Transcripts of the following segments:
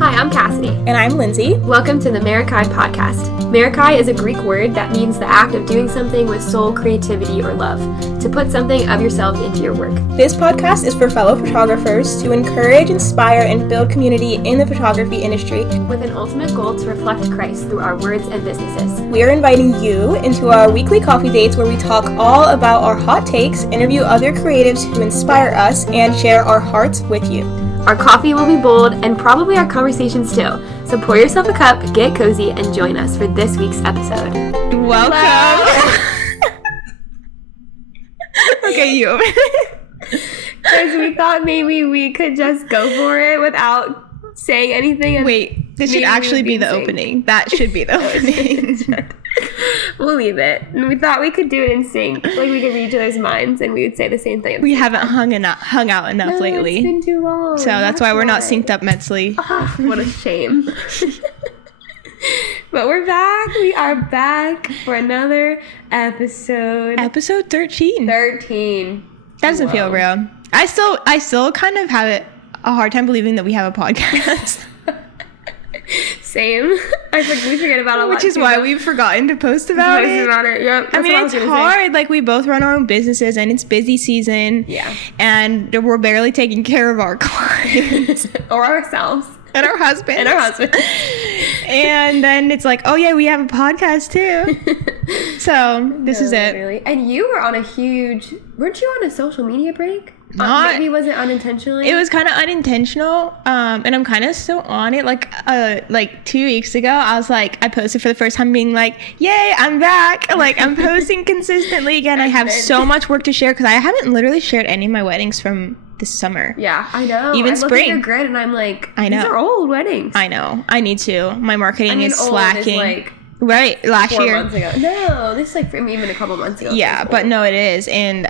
Hi, I'm Cassidy. And I'm Lindsey. Welcome to the Meraki podcast. Meraki is a Greek word that means the act of doing something with soul, creativity, or love, to put something of yourself into your work. This podcast is for fellow photographers to encourage, inspire, and build community in the photography industry with an ultimate goal to reflect Christ through our words and businesses. We are inviting you into our weekly coffee dates where we talk all about our hot takes, interview other creatives who inspire us, and share our hearts with you. Our coffee will be bold, and probably our conversations too. So pour yourself a cup, get cozy, and join us for this week's episode. Welcome. Okay, you. Because we thought maybe we could just go for it without saying anything. Wait, this should actually be the opening. That should be the opening. We'll leave it. And we thought we could do it in sync. Like we could read each other's minds and we would say the same thing. We haven't hung out enough lately. It's been too long. So that's why we're not synced up mentally. Oh, what a shame. But we're back. We are back for another episode. Episode 13. 13. That doesn't feel real. I still kind of have a hard time believing that we have a podcast. Same. We forget about it a lot. Which is why we've forgotten to post about it. Yep. I mean, it's hard. Like, we both run our own businesses, and it's busy season. Yeah. And we're barely taking care of our clients. Or ourselves. And our husbands. And then it's like, oh, yeah, we have a podcast, too. So, this is it. Really. And you were on weren't you on a social media break? Maybe was it unintentionally? It was kind of unintentional, and I'm kind of still on it. Like 2 weeks ago, I posted for the first time being like, yay, I'm back. Like, I'm posting consistently again. I have so much work to share because I haven't literally shared any of my weddings from this summer. Yeah, I know. Even spring. I look at your grid and I'm like, I know. These are old weddings. I know. I need to. My marketing is slacking. Is right, last 4 year. Months ago. No, this is from even a couple months ago. Yeah, but no, it is. And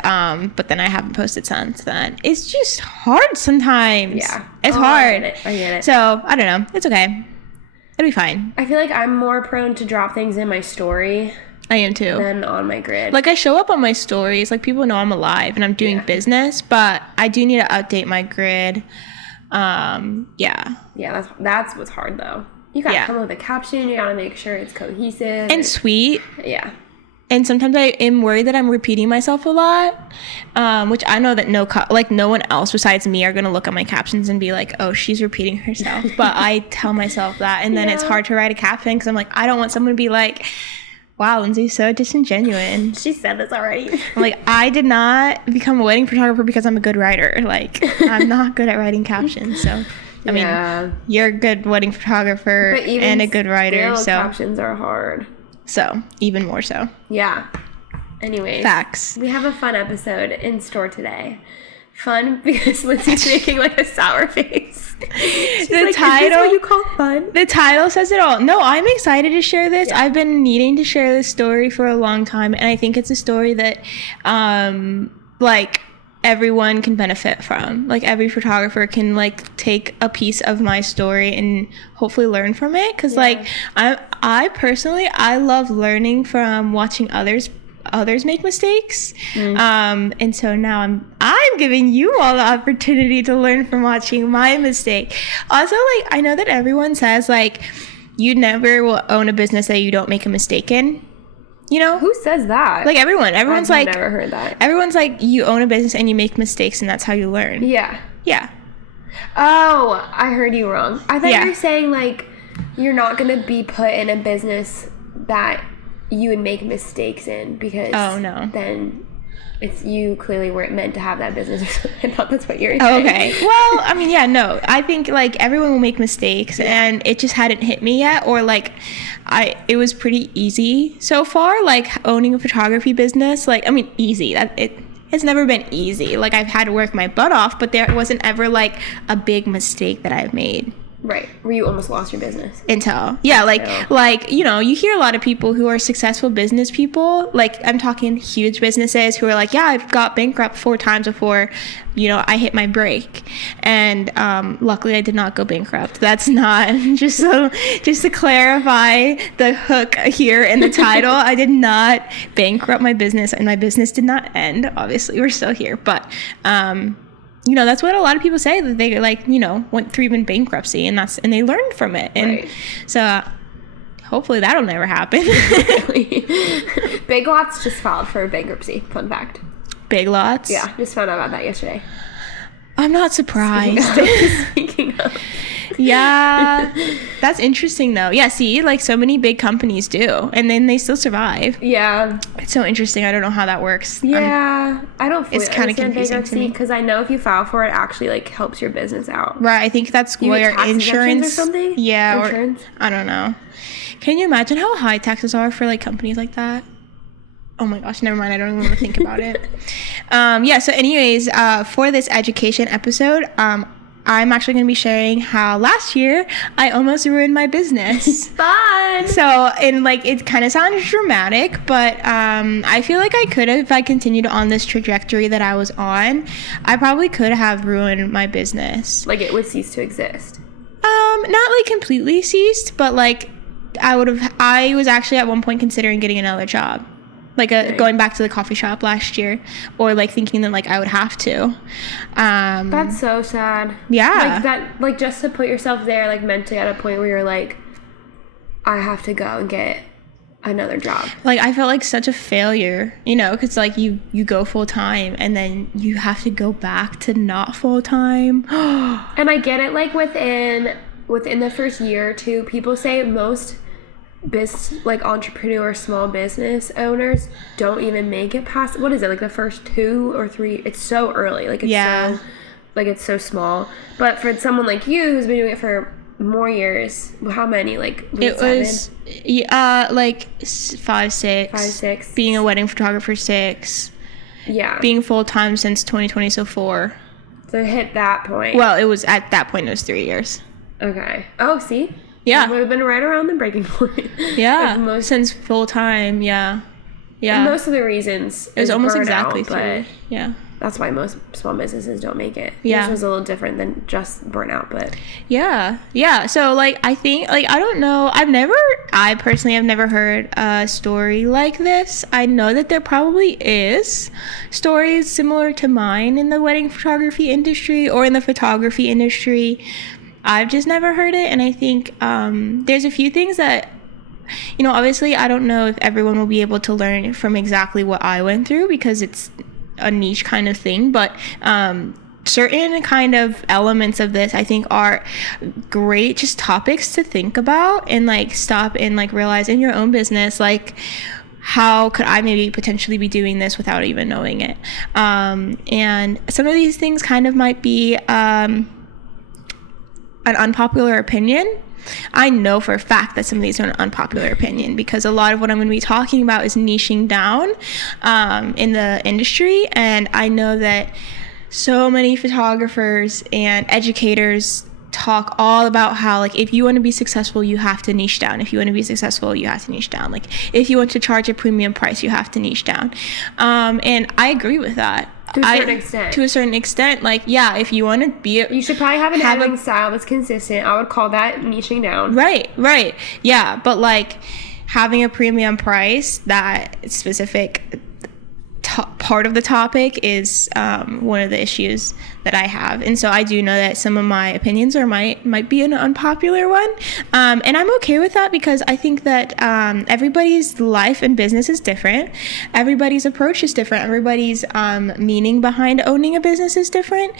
but then I haven't posted since then. It's just hard sometimes. Yeah. It's hard. I get it. So, I don't know. It's okay. It'll be fine. I feel like I'm more prone to drop things in my story. I am too. Than on my grid. Like, I show up on my stories. Like, people know I'm alive and I'm doing business, but I do need to update my grid. Yeah, that's what's hard though. You gotta come up with a caption. You gotta make sure it's cohesive and sweet. Yeah. And sometimes I am worried that I'm repeating myself a lot, which I know that no one else besides me are gonna look at my captions and be like, "Oh, she's repeating herself." But I tell myself that, and then it's hard to write a caption because I'm like, I don't want someone to be like, "Wow, Lindsay's so disingenuous." She said this already. I'm like, I did not become a wedding photographer because I'm a good writer. Like, I'm not good at writing captions, so. I mean, you're a good wedding photographer and a good writer, so captions are hard. So, even more so. Yeah. Anyways. Facts. We have a fun episode in store today. Fun because Lindsay's making like a sour face. The title. Is this what you call fun? The title says it all. No, I'm excited to share this. Yeah. I've been needing to share this story for a long time, and I think it's a story that, everyone can benefit from. Like, every photographer can take a piece of my story and hopefully learn from it. Because I personally love learning from watching others make mistakes. And so now I'm giving you all the opportunity to learn from watching my mistake. Also, I know that everyone says you never will own a business that you don't make a mistake in. You know? Who says that? Everyone's I've never heard that. Everyone's you own a business and you make mistakes and that's how you learn. Yeah. Yeah. Oh, I heard you wrong. I thought you were saying you're not going to be put in a business that you would make mistakes in because then you clearly weren't meant to have that business. I thought that's what you were saying. Okay. Well, I mean, no. I think everyone will make mistakes and it just hadn't hit me yet, or it was pretty easy so far, owning a photography business. Easy. It has never been easy. I've had to work my butt off, but there wasn't ever a big mistake that I've made. Right, where you almost lost your business. You hear a lot of people who are successful business people, I'm talking huge businesses who are I've got bankrupt 4 times before, I hit my break. And luckily I did not go bankrupt. That's not, just to clarify the hook here in the title, I did not bankrupt my business and my business did not end. Obviously, we're still here, but you know, that's what a lot of people say, that they like, you know, went through even bankruptcy, and they learned from it. And so hopefully that'll never happen. Big Lots just filed for bankruptcy. Fun fact. Big Lots? Yeah, just found out about that yesterday. I'm not surprised. Speaking of. Yeah, that's interesting though. Yeah, see, like so many big companies do, and then they still survive. Yeah, it's so interesting. I don't know how that works. Yeah, I don't fully understand bankruptcy because I know if you file for it, actually like helps your business out. Right, I think that's where insurance or something. Yeah, insurance. Or I don't know. Can you imagine how high taxes are for like companies like that? Oh my gosh, never mind. I don't even want to think about it. Yeah, so anyways, for this education episode, I'm actually going to be sharing how last year I almost ruined my business. Fun! So, and like, it kind of sounds dramatic, but I feel like I could have, if I continued on this trajectory that I was on, I probably could have ruined my business. Like, it would cease to exist? Not like completely ceased, but like, I was actually at one point considering getting another job. Like going back to the coffee shop last year, or like thinking that like I would have to. That's so sad. Yeah. Like that, like just to put yourself there, like mentally at a point where you're like, I have to go and get another job. Like I felt like such a failure, you know, because like you go full time and then you have to go back to not full time. And I get it, like within the first year or two, people say most like entrepreneur, small business owners don't even make it past, what is it, like the first 2 or 3, it's so early, like it's it's so small. But for someone like you who's been doing it for more years, how many, like it was like 5, 6, being a wedding photographer 6, being full-time since 2020, so 4. So hit that point, well, it was at that point it was 3 years. Okay. Oh, see, yeah, it would have been right around the breaking point. Yeah, like since full time. Yeah. And most of the reasons it was almost exactly out, 3. Yeah, that's why most small businesses don't make it. Yeah, this was a little different than just burnout, but yeah. So like I think, like I don't know, I personally have never heard a story like this. I know that there probably is stories similar to mine in the wedding photography industry or in the photography industry. I've just never heard it, and I think there's a few things that, you know, obviously I don't know if everyone will be able to learn from exactly what I went through because it's a niche kind of thing, but certain kind of elements of this I think are great just topics to think about and like stop and like realize in your own business, like how could I maybe potentially be doing this without even knowing it. And some of these things kind of might be an unpopular opinion. I know for a fact that some of these are an unpopular opinion because a lot of what I'm going to be talking about is niching down in the industry, and I know that so many photographers and educators talk all about how like if you want to be successful you have to niche down, if you want to be successful you have to niche down, like if you want to charge a premium price you have to niche down, and I agree with that. To a certain extent, like, yeah, if you want to be... You should probably have an editing style that's consistent. I would call that niching down. Right. Yeah, but, like, having a premium price, that specific part of the topic is one of the issues that I have. And so I do know that some of my opinions might be an unpopular one. And I'm okay with that because I think that everybody's life and business is different. Everybody's approach is different. Everybody's meaning behind owning a business is different.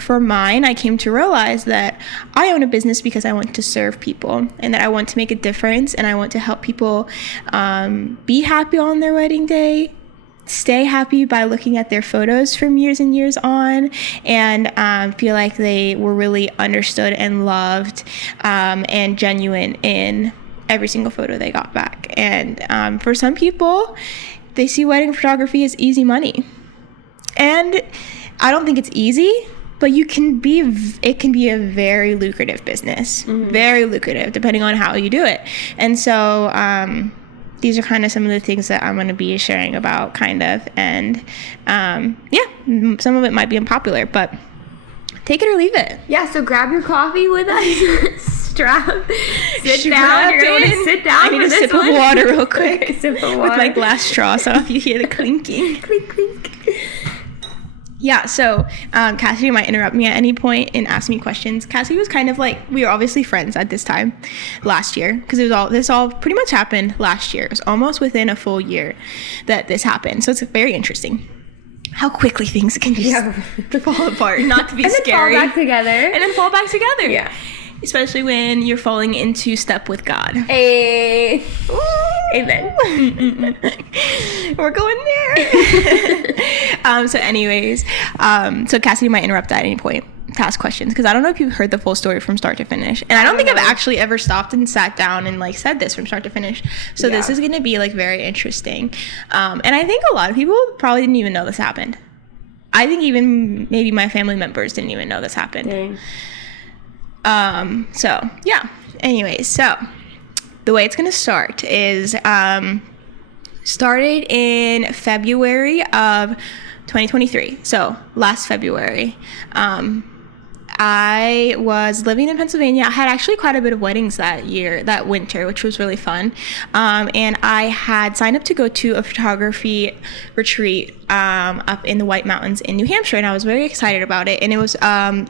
For mine, I came to realize that I own a business because I want to serve people and that I want to make a difference and I want to help people be happy on their wedding day, stay happy by looking at their photos from years and years on, and feel like they were really understood and loved and genuine in every single photo they got back. And for some people, they see wedding photography as easy money. And I don't think it's easy, but it can be a very lucrative business, very lucrative, depending on how you do it. And so these are kind of some of the things that I'm going to be sharing about, kind of. And some of it might be unpopular, but take it or leave it. Yeah, so grab your coffee with us. Sit down. You're going to sit down. I need a sip of water real quick. Sip of water. With my glass straw, so if you hear the clinking. Clink, clink. Yeah, so Cassidy might interrupt me at any point and ask me questions. Cassidy was kind of like, we were obviously friends at this time last year, because this all pretty much happened last year. It was almost within a full year that this happened. So it's very interesting how quickly things can just fall apart, not to be scary. And then fall back together. And then fall back together. Yeah. Especially when you're falling into step with God. Amen. We're going there. So anyways, so Cassidy might interrupt at any point to ask questions, because I don't know if you've heard the full story from start to finish. And I don't think I've actually ever stopped and sat down and like said this from start to finish. So this is going to be like very interesting. And I think a lot of people probably didn't even know this happened. I think even maybe my family members didn't even know this happened. Dang. So yeah, anyways, so the way it's going to start is, started in February of 2023. So last February, I was living in Pennsylvania. I had actually quite a bit of weddings that winter, which was really fun. And I had signed up to go to a photography retreat up in the White Mountains in New Hampshire, and I was very excited about it. And it was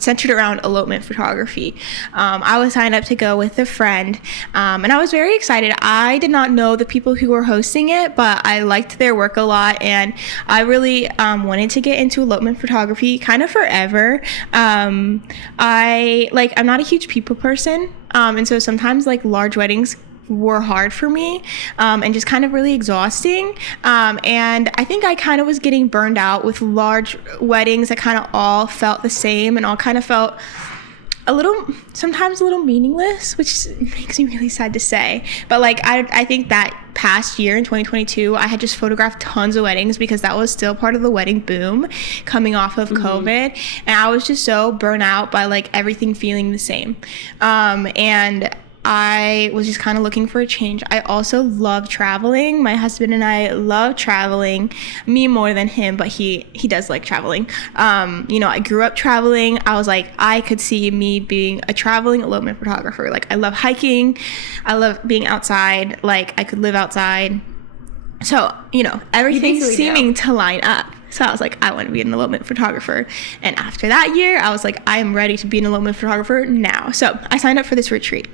centered around elopement photography. I was signed up to go with a friend, and I was very excited. I did not know the people who were hosting it, but I liked their work a lot, and I really wanted to get into elopement photography kind of forever. I'm not a huge people person, and so sometimes like large weddings were hard for me, and just kind of really exhausting, and I think I kind of was getting burned out with large weddings that kind of all felt the same and all kind of felt sometimes a little meaningless, which makes me really sad to say. But like I think that past year in 2022, I had just photographed tons of weddings because that was still part of the wedding boom coming off of COVID, and I was just so burnt out by like everything feeling the same, and I was just kind of looking for a change. I also love traveling. My husband and I love traveling, me more than him, but he does like traveling. I grew up traveling. I was like, I could see me being a traveling elopement photographer. Like, I love hiking. I love being outside. Like, I could live outside. So, everything's seeming to line up. So I was like, I want to be an elopement photographer. And after that year, I was like, I am ready to be an elopement photographer now. So I signed up for this retreat.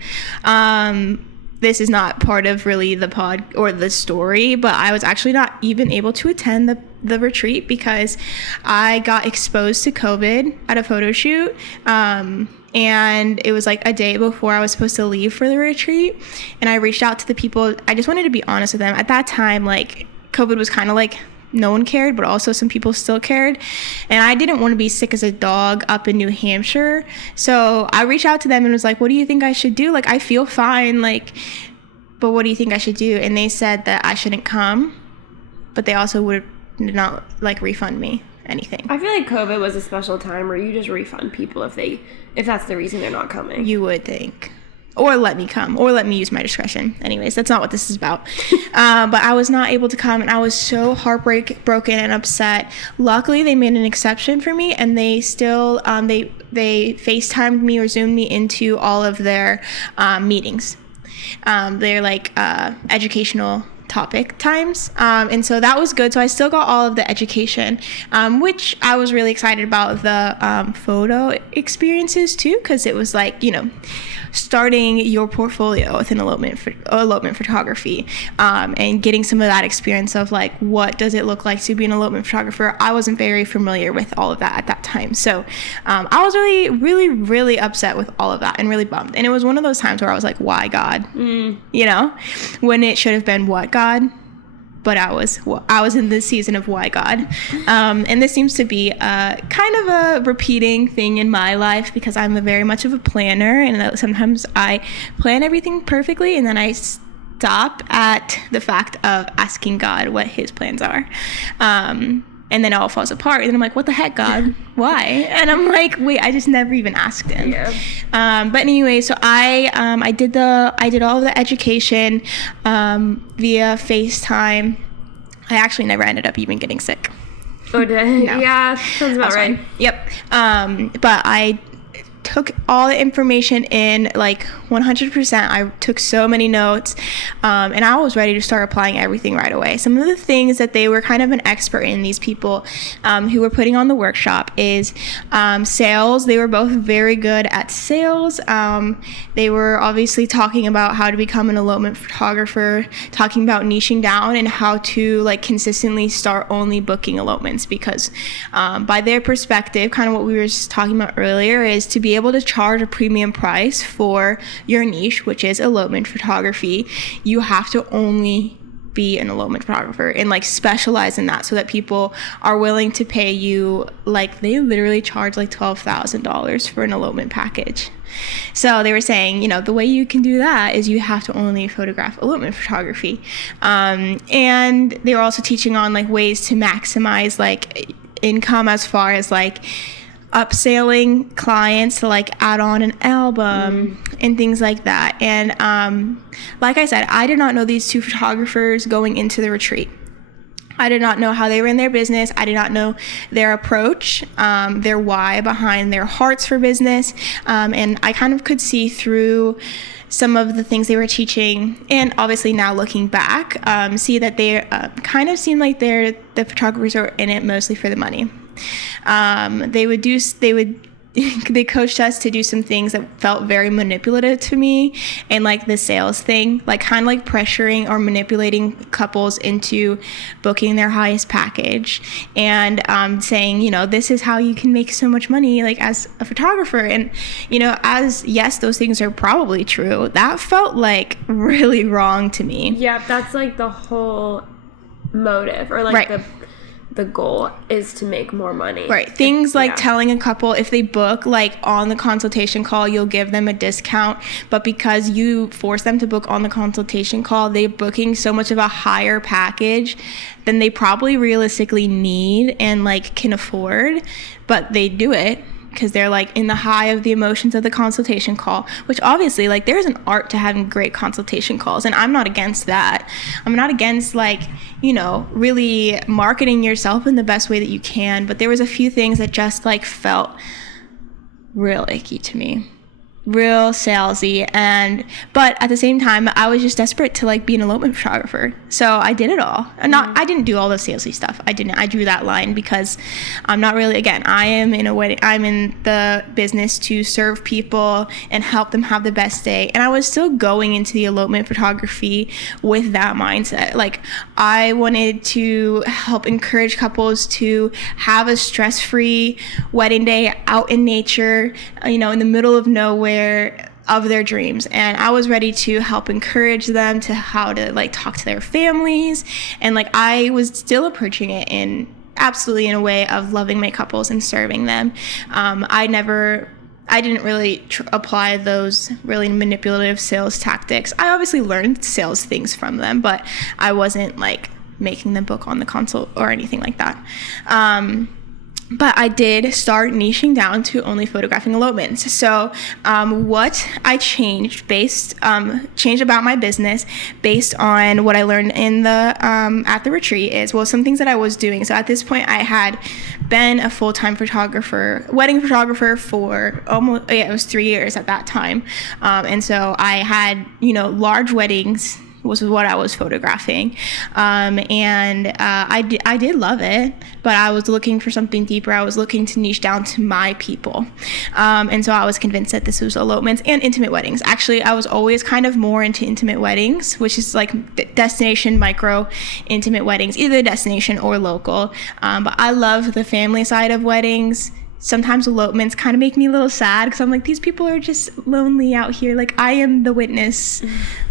This is not part of really the pod or the story, but I was actually not even able to attend the retreat because I got exposed to COVID at a photo shoot. And it was like a day before I was supposed to leave for the retreat. And I reached out to the people. I just wanted to be honest with them. At that time, like, COVID was kind of like, no one cared, but also some people still cared. And I didn't want to be sick as a dog up in New Hampshire. So I reached out to them and was like, what do you think I should do? Like, I feel fine, like, but what do you think I should do? And they said that I shouldn't come, but they also would not like refund me anything. I feel like COVID was a special time where you just refund people if that's the reason they're not coming. You would think. Or let me come, or let me use my discretion. Anyways, that's not what this is about. But I was not able to come, and I was so broken and upset. Luckily, they made an exception for me, and they still they FaceTimed me or Zoomed me into all of their meetings. They're like educational topic times, and so that was good. So I still got all of the education, which I was really excited about. The photo experiences too, because it was like, starting your portfolio with an elopement photography, and getting some of that experience of like, what does it look like to be an elopement photographer? I wasn't very familiar with all of that at that time. So I was really, really, really upset with all of that and really bummed. And it was one of those times where I was like, why God? When it should have been what God? But I was in this season of why God. And this seems to be kind of a repeating thing in my life because I'm very much of a planner, and sometimes I plan everything perfectly and then I stop at the fact of asking God what his plans are. And then it all falls apart. And then I'm like, what the heck, God? Why? And I'm like, wait, I just never even asked him. Yeah. But anyway, so I did all of the education via FaceTime. I actually never ended up even getting sick. Oh, did? No. Yeah, sounds about right. Fine. Yep. But I took all the information in, like 100%. I took so many notes, and I was ready to start applying everything right away. Some of the things that they were kind of an expert in, these people who were putting on the workshop, is sales. They were both very good at sales. They were obviously talking about how to become an elopement photographer, talking about niching down and how to like consistently start only booking elopements, because by their perspective, kind of what we were just talking about earlier, is to be able to charge a premium price for your niche, which is elopement photography. You have to only be an elopement photographer and like specialize in that, so that people are willing to pay you. Like they literally charge like $12,000 for an elopement package. So they were saying, you know, the way you can do that is you have to only photograph elopement photography. And they were also teaching on like ways to maximize like income, as far as like upselling clients to like add on an album and things like that. And like I said, I did not know these two photographers going into the retreat. I did not know how they ran their business. I did not know their approach, their why behind their hearts for business. And I kind of could see through some of the things they were teaching, and obviously now looking back, see that they kind of seem like the photographers are in it mostly for the money. They coached us to do some things that felt very manipulative to me, and like the sales thing, like kind of like pressuring or manipulating couples into booking their highest package, and saying, you know, this is how you can make so much money like as a photographer. And you know, as yes, those things are probably true, that felt like really wrong to me. Yeah, that's like the whole motive, or like right. The goal is to make more money. Right. Things like telling a couple, if they book like on the consultation call, you'll give them a discount. But because you force them to book on the consultation call, they're booking so much of a higher package than they probably realistically need and like can afford. But they do it because they're like in the high of the emotions of the consultation call, which obviously like there's an art to having great consultation calls, and I'm not against that. I'm not against like, you know, really marketing yourself in the best way that you can, but there was a few things that just like felt real icky to me, real salesy. But at the same time, I was just desperate to like be an elopement photographer, so I did it all. And I didn't do all the salesy stuff. I drew that line because I'm not really, again, I'm in the business to serve people and help them have the best day. And I was still going into the elopement photography with that mindset. Like I wanted to help encourage couples to have a stress-free wedding day out in nature, you know, in the middle of nowhere, of their dreams. And I was ready to help encourage them to how to like talk to their families, and like I was still approaching it absolutely in a way of loving my couples and serving them. I didn't really apply those really manipulative sales tactics. I obviously learned sales things from them, but I wasn't like making them book on the consult or anything like that. But I did start niching down to only photographing elopements. So what I changed about my business based on what I learned in at the retreat is, well, some things that I was doing. So at this point, I had been a full-time wedding photographer for it was 3 years at that time. And so I had, you know, large weddings was what I was photographing. And I did love it, but I was looking for something deeper. I was looking to niche down to my people. And so I was convinced that this was elopements and intimate weddings. Actually, I was always kind of more into intimate weddings, which is like destination micro intimate weddings, either destination or local. But I love the family side of weddings. Sometimes elopements kind of make me a little sad because I'm like, these people are just lonely out here. Like, I am the witness.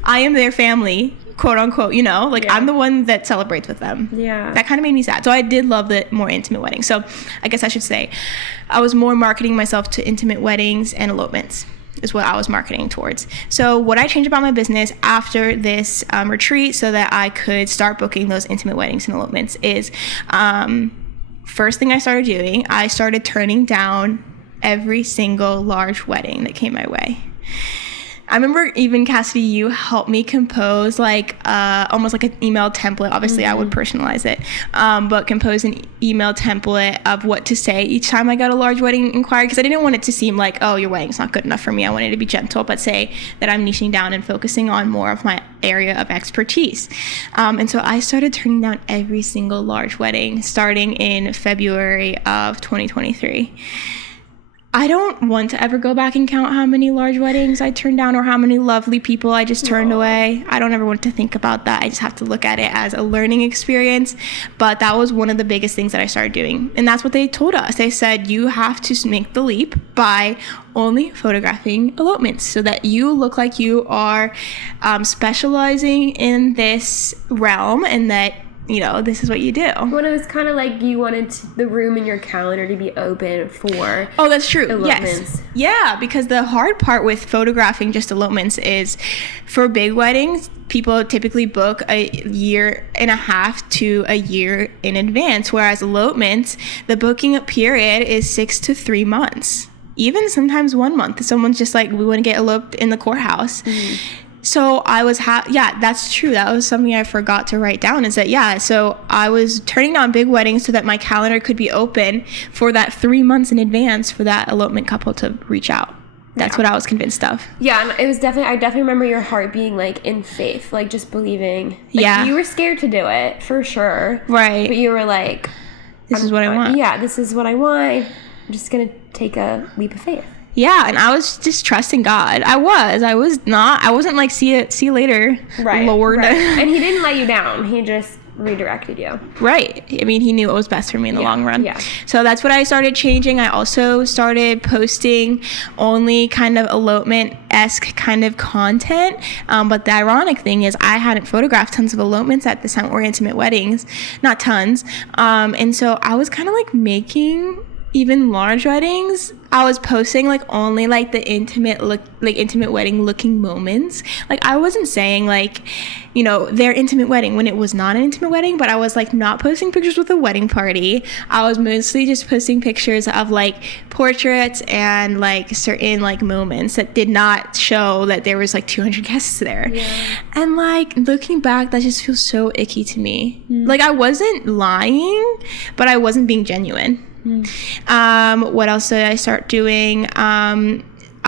I am their family, quote unquote, you know? Like, I'm the one that celebrates with them. Yeah. That kind of made me sad. So I did love the more intimate weddings. So I guess I should say I was more marketing myself to intimate weddings and elopements is what I was marketing towards. So what I changed about my business after this retreat so that I could start booking those intimate weddings and elopements is... first thing I started doing, I started turning down every single large wedding that came my way. I remember even Cassidy, you helped me compose like almost like an email template. Obviously, I would personalize it, but compose an email template of what to say each time I got a large wedding inquiry, because I didn't want it to seem like, oh, your wedding's not good enough for me. I wanted it to be gentle, but say that I'm niching down and focusing on more of my area of expertise. And so I started turning down every single large wedding starting in February of 2023. I don't want to ever go back and count how many large weddings I turned down or how many lovely people I just turned away. I don't ever want to think about that. I just have to look at it as a learning experience. But that was one of the biggest things that I started doing. And that's what they told us. They said, you have to make the leap by only photographing elopements so that you look like you are specializing in this realm, and that, you know, this is what you do. Well, it was kind of like you wanted the room in your calendar to be open for that's true. elopements. Yes. Yeah, because the hard part with photographing just elopements is for big weddings, people typically book a year and a half to a year in advance, whereas elopements, the booking period is 6 to 3 months. Even sometimes 1 month. Someone's just like, we want to get eloped in the courthouse. So I was, that's true. That was something I forgot to write down, is that, so I was turning down big weddings so that my calendar could be open for that 3 months in advance for that elopement couple to reach out. That's what I was convinced of. Yeah, and it was I definitely remember your heart being like in faith, like just believing. Like, you were scared to do it, for sure. Right. But you were like, this is what I want. Yeah, this is what I want. I'm just going to take a leap of faith. Yeah, and I was just trusting God. I wasn't like, see you later, right, Lord. Right. And he didn't let you down. He just redirected you. Right. I mean, he knew what was best for me in the long run. Yeah. So that's what I started changing. I also started posting only kind of elopement-esque kind of content. But the ironic thing is I hadn't photographed tons of elopements at this time, or intimate weddings. Not tons. And so I was kind of like making even large weddings, I was posting like only like the intimate wedding looking moments. Like I wasn't saying like, you know, their intimate wedding when it was not an intimate wedding, but I was like not posting pictures with a wedding party. I was mostly just posting pictures of like portraits and like certain like moments that did not show that there was like 200 guests there. Yeah. And like looking back, that just feels so icky to me. Like I wasn't lying, but I wasn't being genuine. What else did I start doing?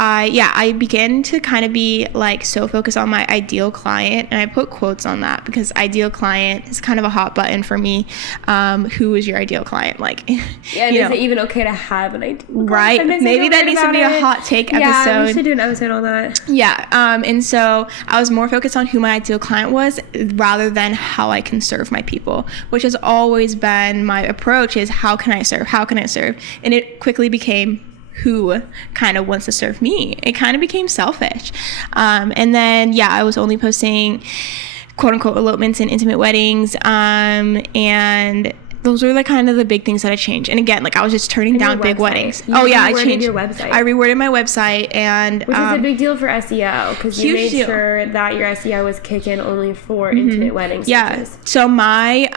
I began to kind of be like so focused on my ideal client, and I put quotes on that because ideal client is kind of a hot button for me. Who is your ideal client? Like, yeah, and is it even okay to have an ideal client? Right? Maybe that needs to be a hot take episode. Yeah, we should do an episode on that. Yeah. And so I was more focused on who my ideal client was rather than how I can serve my people, which has always been my approach, is how can I serve? How can I serve? And it quickly became who kind of wants to serve me. It kind of became selfish. And then, I was only posting quote unquote elopements and intimate weddings. And those were like kind of the big things that I changed. And again, like I was just turning down big weddings. I changed your website. I reworded my website, and which is a big deal for SEO, because you made sure that your SEO was kicking only for intimate weddings. Yeah. So my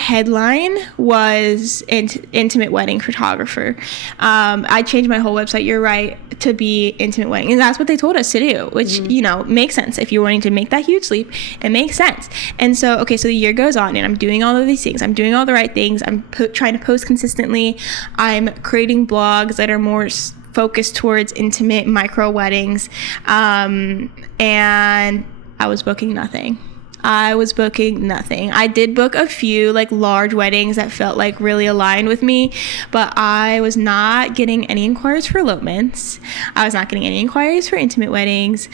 headline was intimate wedding photographer. I changed my whole website, you're right, to be intimate wedding, and that's what they told us to do, which makes sense. If you're wanting to make that huge leap, it makes sense. And so so the year goes on, and I'm doing all of these things. I'm doing all the right things. I'm trying to post consistently. I'm creating blogs that are more focused towards intimate micro weddings. And I was booking nothing. I did book a few like large weddings that felt like really aligned with me, but I was not getting any inquiries for elopements. I was not getting any inquiries for intimate weddings.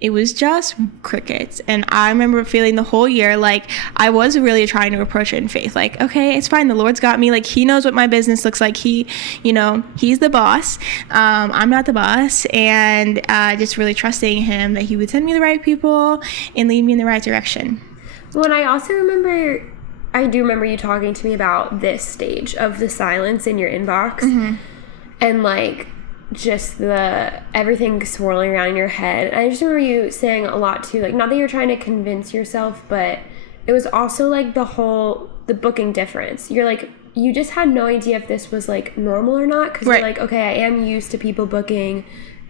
It was just crickets. And I remember feeling the whole year like I was really trying to approach it in faith. Like, okay, it's fine. The Lord's got me. Like, he knows what my business looks like. He's the boss. I'm not the boss. And just really trusting him that he would send me the right people and lead me in the right direction. Well, and I do remember you talking to me about this stage of the silence in your inbox. And like, just everything swirling around in your head. And I just remember you saying a lot too, like, not that you're trying to convince yourself, but it was also like the booking difference. You're like, you just had no idea if this was like normal or not, because you're like, okay, I am used to people booking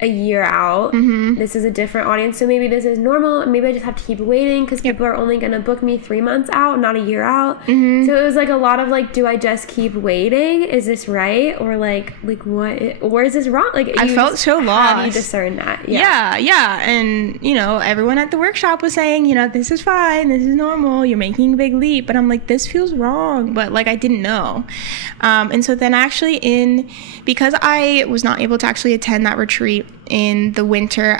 a year out. This is a different audience, so maybe this is normal. Maybe I just have to keep waiting because people are only going to book me 3 months out, not a year out. So it was like a lot of like, do I just keep waiting? Is this right? Or like what, or is this wrong? Like, I felt so lost. How do you discern that? Yeah. And, you know, everyone at the workshop was saying, you know, this is fine, this is normal, you're making a big leap. But I'm like, this feels wrong. But like, I didn't know. And so then actually because I was not able to actually attend that retreat in the winter,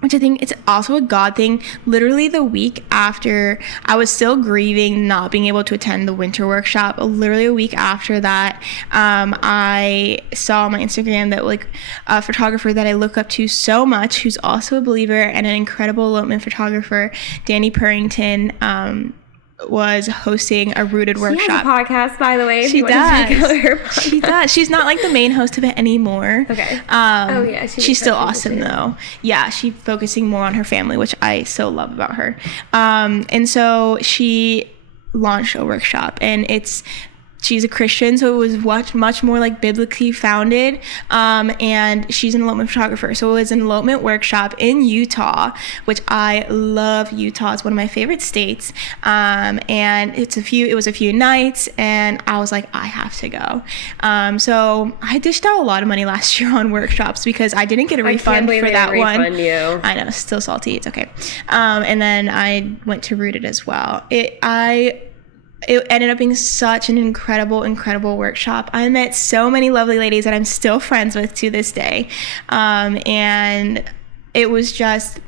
which I think it's also a God thing. Literally the week after, I was still grieving not being able to attend the winter workshop. Literally a week after that, I saw on my Instagram that like a photographer that I look up to so much, who's also a believer and an incredible elopement photographer, Danny Purrington, was hosting a Rooted workshop. She has a podcast, by the way. She does. She does. She's not like the main host of it anymore. Okay. She's still awesome though. Yeah, she's focusing more on her family, which I so love about her. And so she launched a workshop, and she's a Christian, so it was much more like biblically founded, and she's an elopement photographer. So it was an elopement workshop in Utah, which I love. Utah is one of my favorite states, and it was a few nights, and I was like, I have to go. So I dished out a lot of money last year on workshops because I didn't get a refund for that one. I know, still salty. It's okay. And then I went to Rooted as well. It ended up being such an incredible workshop. I met so many lovely ladies that I'm still friends with to this day. And it was just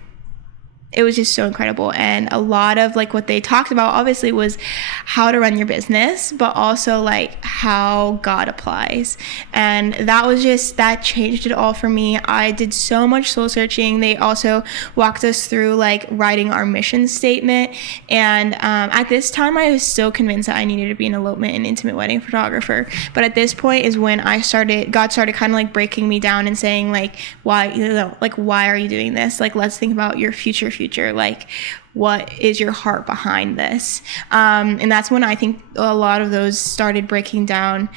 so incredible. And a lot of like what they talked about obviously was how to run your business, but also like how God applies. And that changed it all for me. I did so much soul searching. They also walked us through like writing our mission statement. And at this time, I was still convinced that I needed to be an elopement and intimate wedding photographer. But at this point is when God started kind of like breaking me down and saying like, why are you doing this? Like, let's think about your future. Like, what is your heart behind this? And that's when I think a lot of those started breaking down,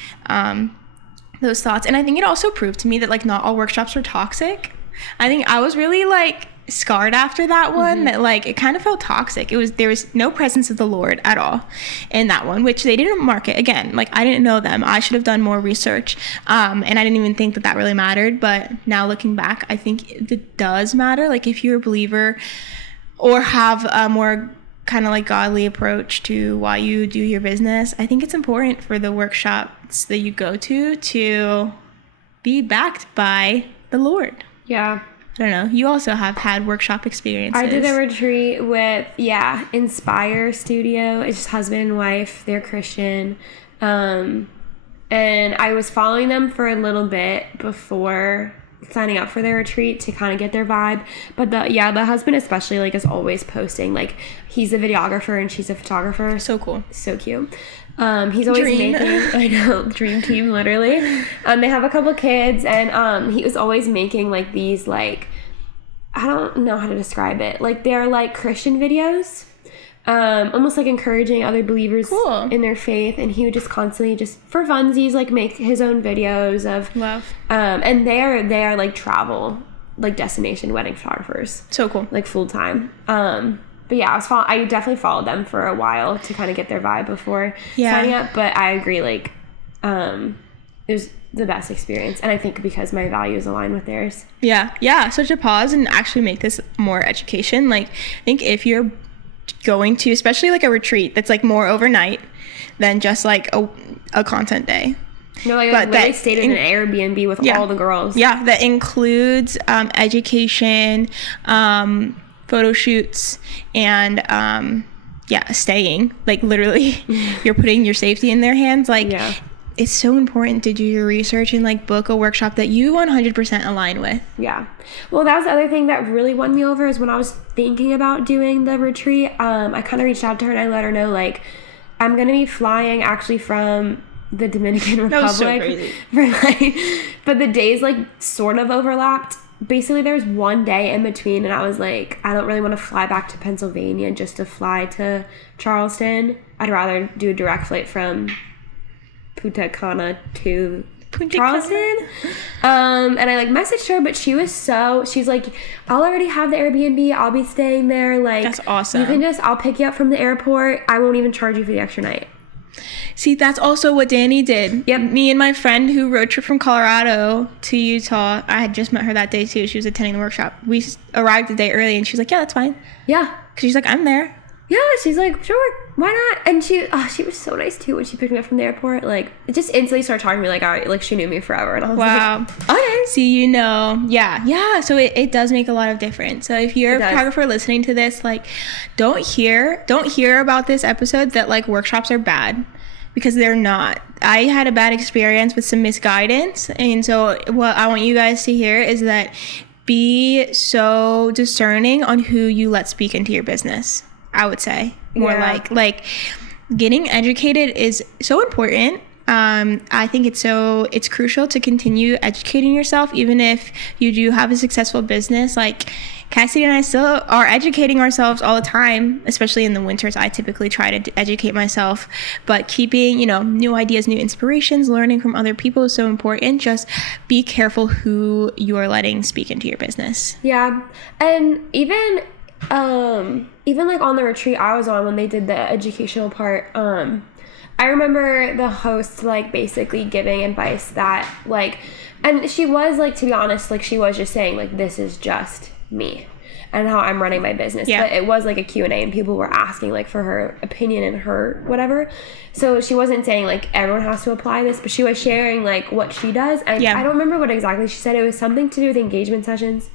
those thoughts. And I think it also proved to me that like not all workshops are toxic. I think I was really like scarred after that one, that like it kind of felt toxic. There was no presence of the Lord at all in that one, which they didn't market. Again, like I didn't know them. I should have done more research, and I didn't even think that really mattered. But now looking back, I think it does matter. Like if you're a believer or have a more kind of like godly approach to why you do your business, I think it's important for the workshops that you go to be backed by the Lord. Yeah. I don't know. You also have had workshop experiences. I did a retreat with, Inspire Studio. It's just husband and wife. They're Christian. And I was following them for a little bit before signing up for their retreat to kind of get their vibe. But the husband especially like is always posting. Like he's a videographer and she's a photographer. So cool. So cute. He's always making, I know, dream team, literally. They have a couple kids, and he was always making like these like, I don't know how to describe it. Like they're like Christian videos, almost like encouraging other believers in their faith. And he would just constantly, just for funsies, like make his own videos of love. And they are like travel, like destination wedding photographers. So cool. Like full time. But yeah, I definitely followed them for a while to kind of get their vibe before signing up. But I agree, like, it was the best experience. And I think because my values align with theirs. Yeah. So to pause and actually make this more education, like, I think if you're going to, especially like a retreat that's like more overnight than just like a content day. No, like I literally stayed in an Airbnb with all the girls. Yeah, that includes education, photo shoots, and staying. Like literally you're putting your safety in their hands. Like it's so important to do your research and like book a workshop that you 100% align with. Yeah. Well, that was the other thing that really won me over is when I was thinking about doing the retreat, I kind of reached out to her and I let her know like I'm going to be flying actually from the Dominican Republic. That was so crazy. But the days like sort of overlapped. Basically, there was one day in between, and I was like, I don't really want to fly back to Pennsylvania just to fly to Charleston. I'd rather do a direct flight from Punta Cana to Charleston. And I like messaged her, but she's like, I'll already have the Airbnb. I'll be staying there. Like, that's awesome. I'll pick you up from the airport. I won't even charge you for the extra night. See, that's also what Danny did. Yep. Me and my friend who road trip from Colorado to Utah, I had just met her that day too. She was attending the workshop. We arrived a day early and she was like, yeah, that's fine. Yeah. Because she's like, I'm there. Yeah, she's like, sure, why not? And she was so nice too when she picked me up from the airport. Like, it just instantly started talking to me like she knew me forever. And I was wow. like, okay. See, yeah. So it does make a lot of difference. So if you're a photographer listening to this, like, don't hear about this episode that like workshops are bad, because they're not. I had a bad experience with some misguidance, and so what I want you guys to hear is that be so discerning on who you let speak into your business. I would say more like getting educated is so important. I think it's crucial to continue educating yourself, even if you do have a successful business. Like Cassie and I still are educating ourselves all the time, especially in the winters. I typically try to educate myself, but keeping, new ideas, new inspirations, learning from other people is so important. Just be careful who you are letting speak into your business. Yeah. And even like on the retreat I was on when they did the educational part, I remember the host like basically giving advice that like, and she was like, to be honest, like she was just saying like, this is just me and how I'm running my business. Yeah. But it was like a Q&A and people were asking like for her opinion and her whatever. So she wasn't saying like everyone has to apply this, but she was sharing like what she does. And I don't remember what exactly she said. It was something to do with engagement sessions.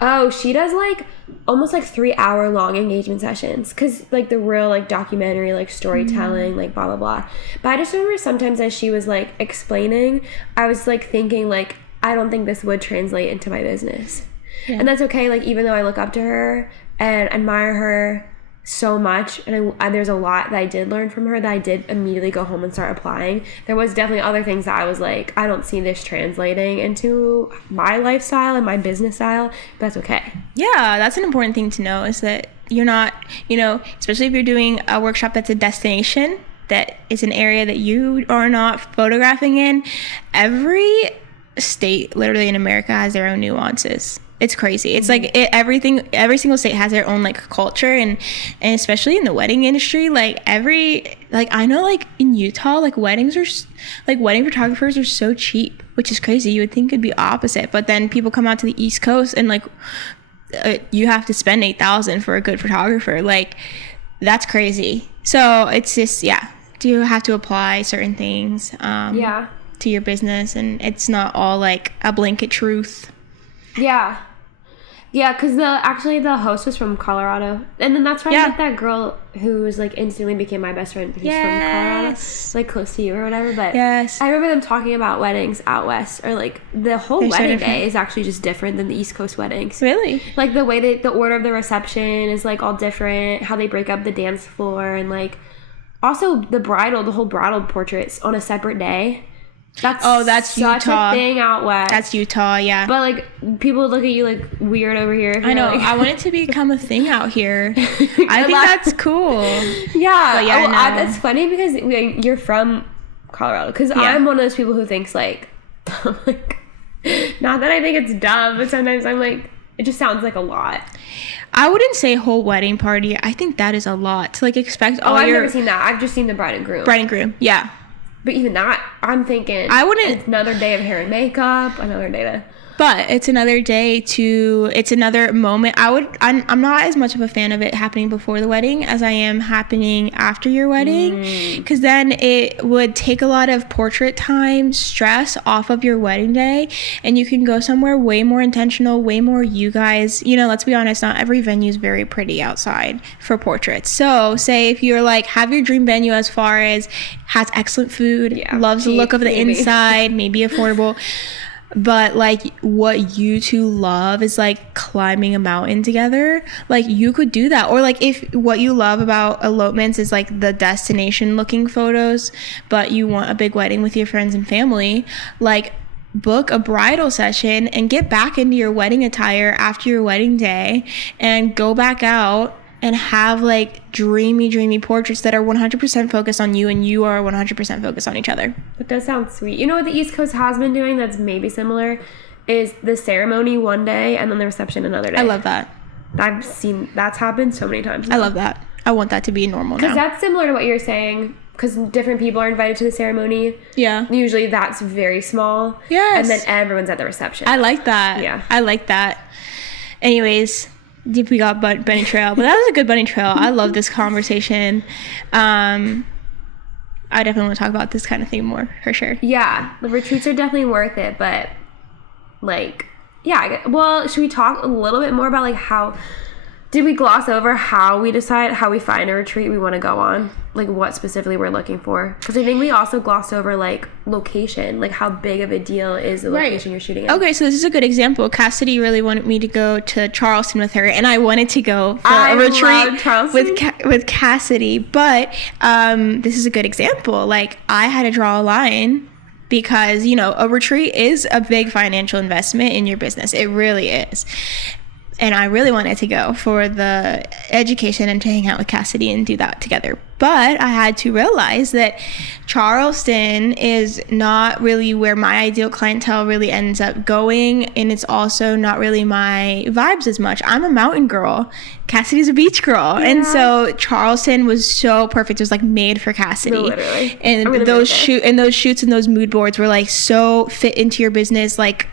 Oh, she does like almost like 3-hour long engagement sessions, because like the real like documentary, like storytelling, like blah blah blah. But I just remember sometimes as she was like explaining, I was like thinking like, I don't think this would translate into my business. And that's okay. Like, even though I look up to her and admire her so much, and there's a lot that I did learn from her that I did immediately go home and start applying, there was definitely other things that I was like, I don't see this translating into my lifestyle and my business style, but that's okay. Yeah, that's an important thing to know, is that you're not, especially if you're doing a workshop that's a destination, that is an area that you are not photographing in. Every state literally in America has their own nuances. It's crazy. It's like every single state has their own like culture, and especially in the wedding industry, I know like in Utah, like wedding photographers are so cheap, which is crazy. You would think it'd be opposite, but then people come out to the East Coast and like you have to spend $8,000 for a good photographer. Like, that's crazy. So it's just do you have to apply certain things to your business, and it's not all like a blanket truth. Yeah, because the host was from Colorado. And then that's why I met that girl who was like instantly became my best friend, who's from Colorado, like close to you or whatever. But I remember them talking about weddings out west, or like the whole wedding day is actually just different than the East Coast weddings. Really? Like the way the order of the reception is like all different, how they break up the dance floor, and like also the whole bridal portraits on a separate day. That's such Utah. A thing out west. That's Utah, yeah. But like people look at you like weird over here. I know. Like, I want it to become a thing out here. I think that's cool. Yeah. But that's funny because you're from Colorado. Because I'm one of those people who thinks like, not that I think it's dumb, but sometimes I'm like, it just sounds like a lot. I wouldn't say whole wedding party. I think that is a lot to like expect all I've never seen that. I've just seen the bride and groom. Yeah. But even that, I'm thinking, it's another day of hair and makeup, another day to... But it's another day it's another moment. I'm not as much of a fan of it happening before the wedding as I am happening after your wedding. Because then it would take a lot of portrait time, stress off of your wedding day. And you can go somewhere way more intentional, way more you guys. Let's be honest, not every venue is very pretty outside for portraits. So say if you're like, have your dream venue as far as has excellent food, loves the look of the inside, maybe affordable. But like what you two love is like climbing a mountain together, like you could do that. Or like if what you love about elopements is like the destination looking photos, but you want a big wedding with your friends and family, like book a bridal session and get back into your wedding attire after your wedding day and go back out and have like dreamy portraits that are 100% focused on you, and you are 100% focused on each other. That does sound sweet. You know what the East Coast has been doing that's maybe similar is the ceremony one day and then the reception another day. I love that. I've seen that's happened so many times now. I love that. I want that to be normal now. Because that's similar to what you're saying. Because different people are invited to the ceremony. Yeah. Usually that's very small. Yes. And then everyone's at the reception. I like that. Yeah. I like that. Anyways, we got bunny trail. But that was a good bunny trail. I love this conversation. I definitely want to talk about this kind of thing more, for sure. Yeah. The retreats are definitely worth it. But, like, yeah. Well, should we talk a little bit more about, like, how... Did we gloss over how we decide, how we find a retreat we want to go on? Like, what specifically we're looking for? Because I think we also glossed over, like, location. Like, how big of a deal is the location you're shooting at? Okay, so this is a good example. Cassidy really wanted me to go to Charleston with her, and I wanted to go for a retreat with Cassidy. But this is a good example. Like, I had to draw a line because, you know, a retreat is a big financial investment in your business. It really is. And I really wanted to go for the education and to hang out with Cassidy and do that together. But I had to realize that Charleston is not really where my ideal clientele really ends up going. And it's also not really my vibes as much. I'm a mountain girl. Cassidy's a beach girl. Yeah. And so Charleston was so perfect. It was like made for Cassidy. Literally. And those shoots and those mood boards were like so fit into your business, like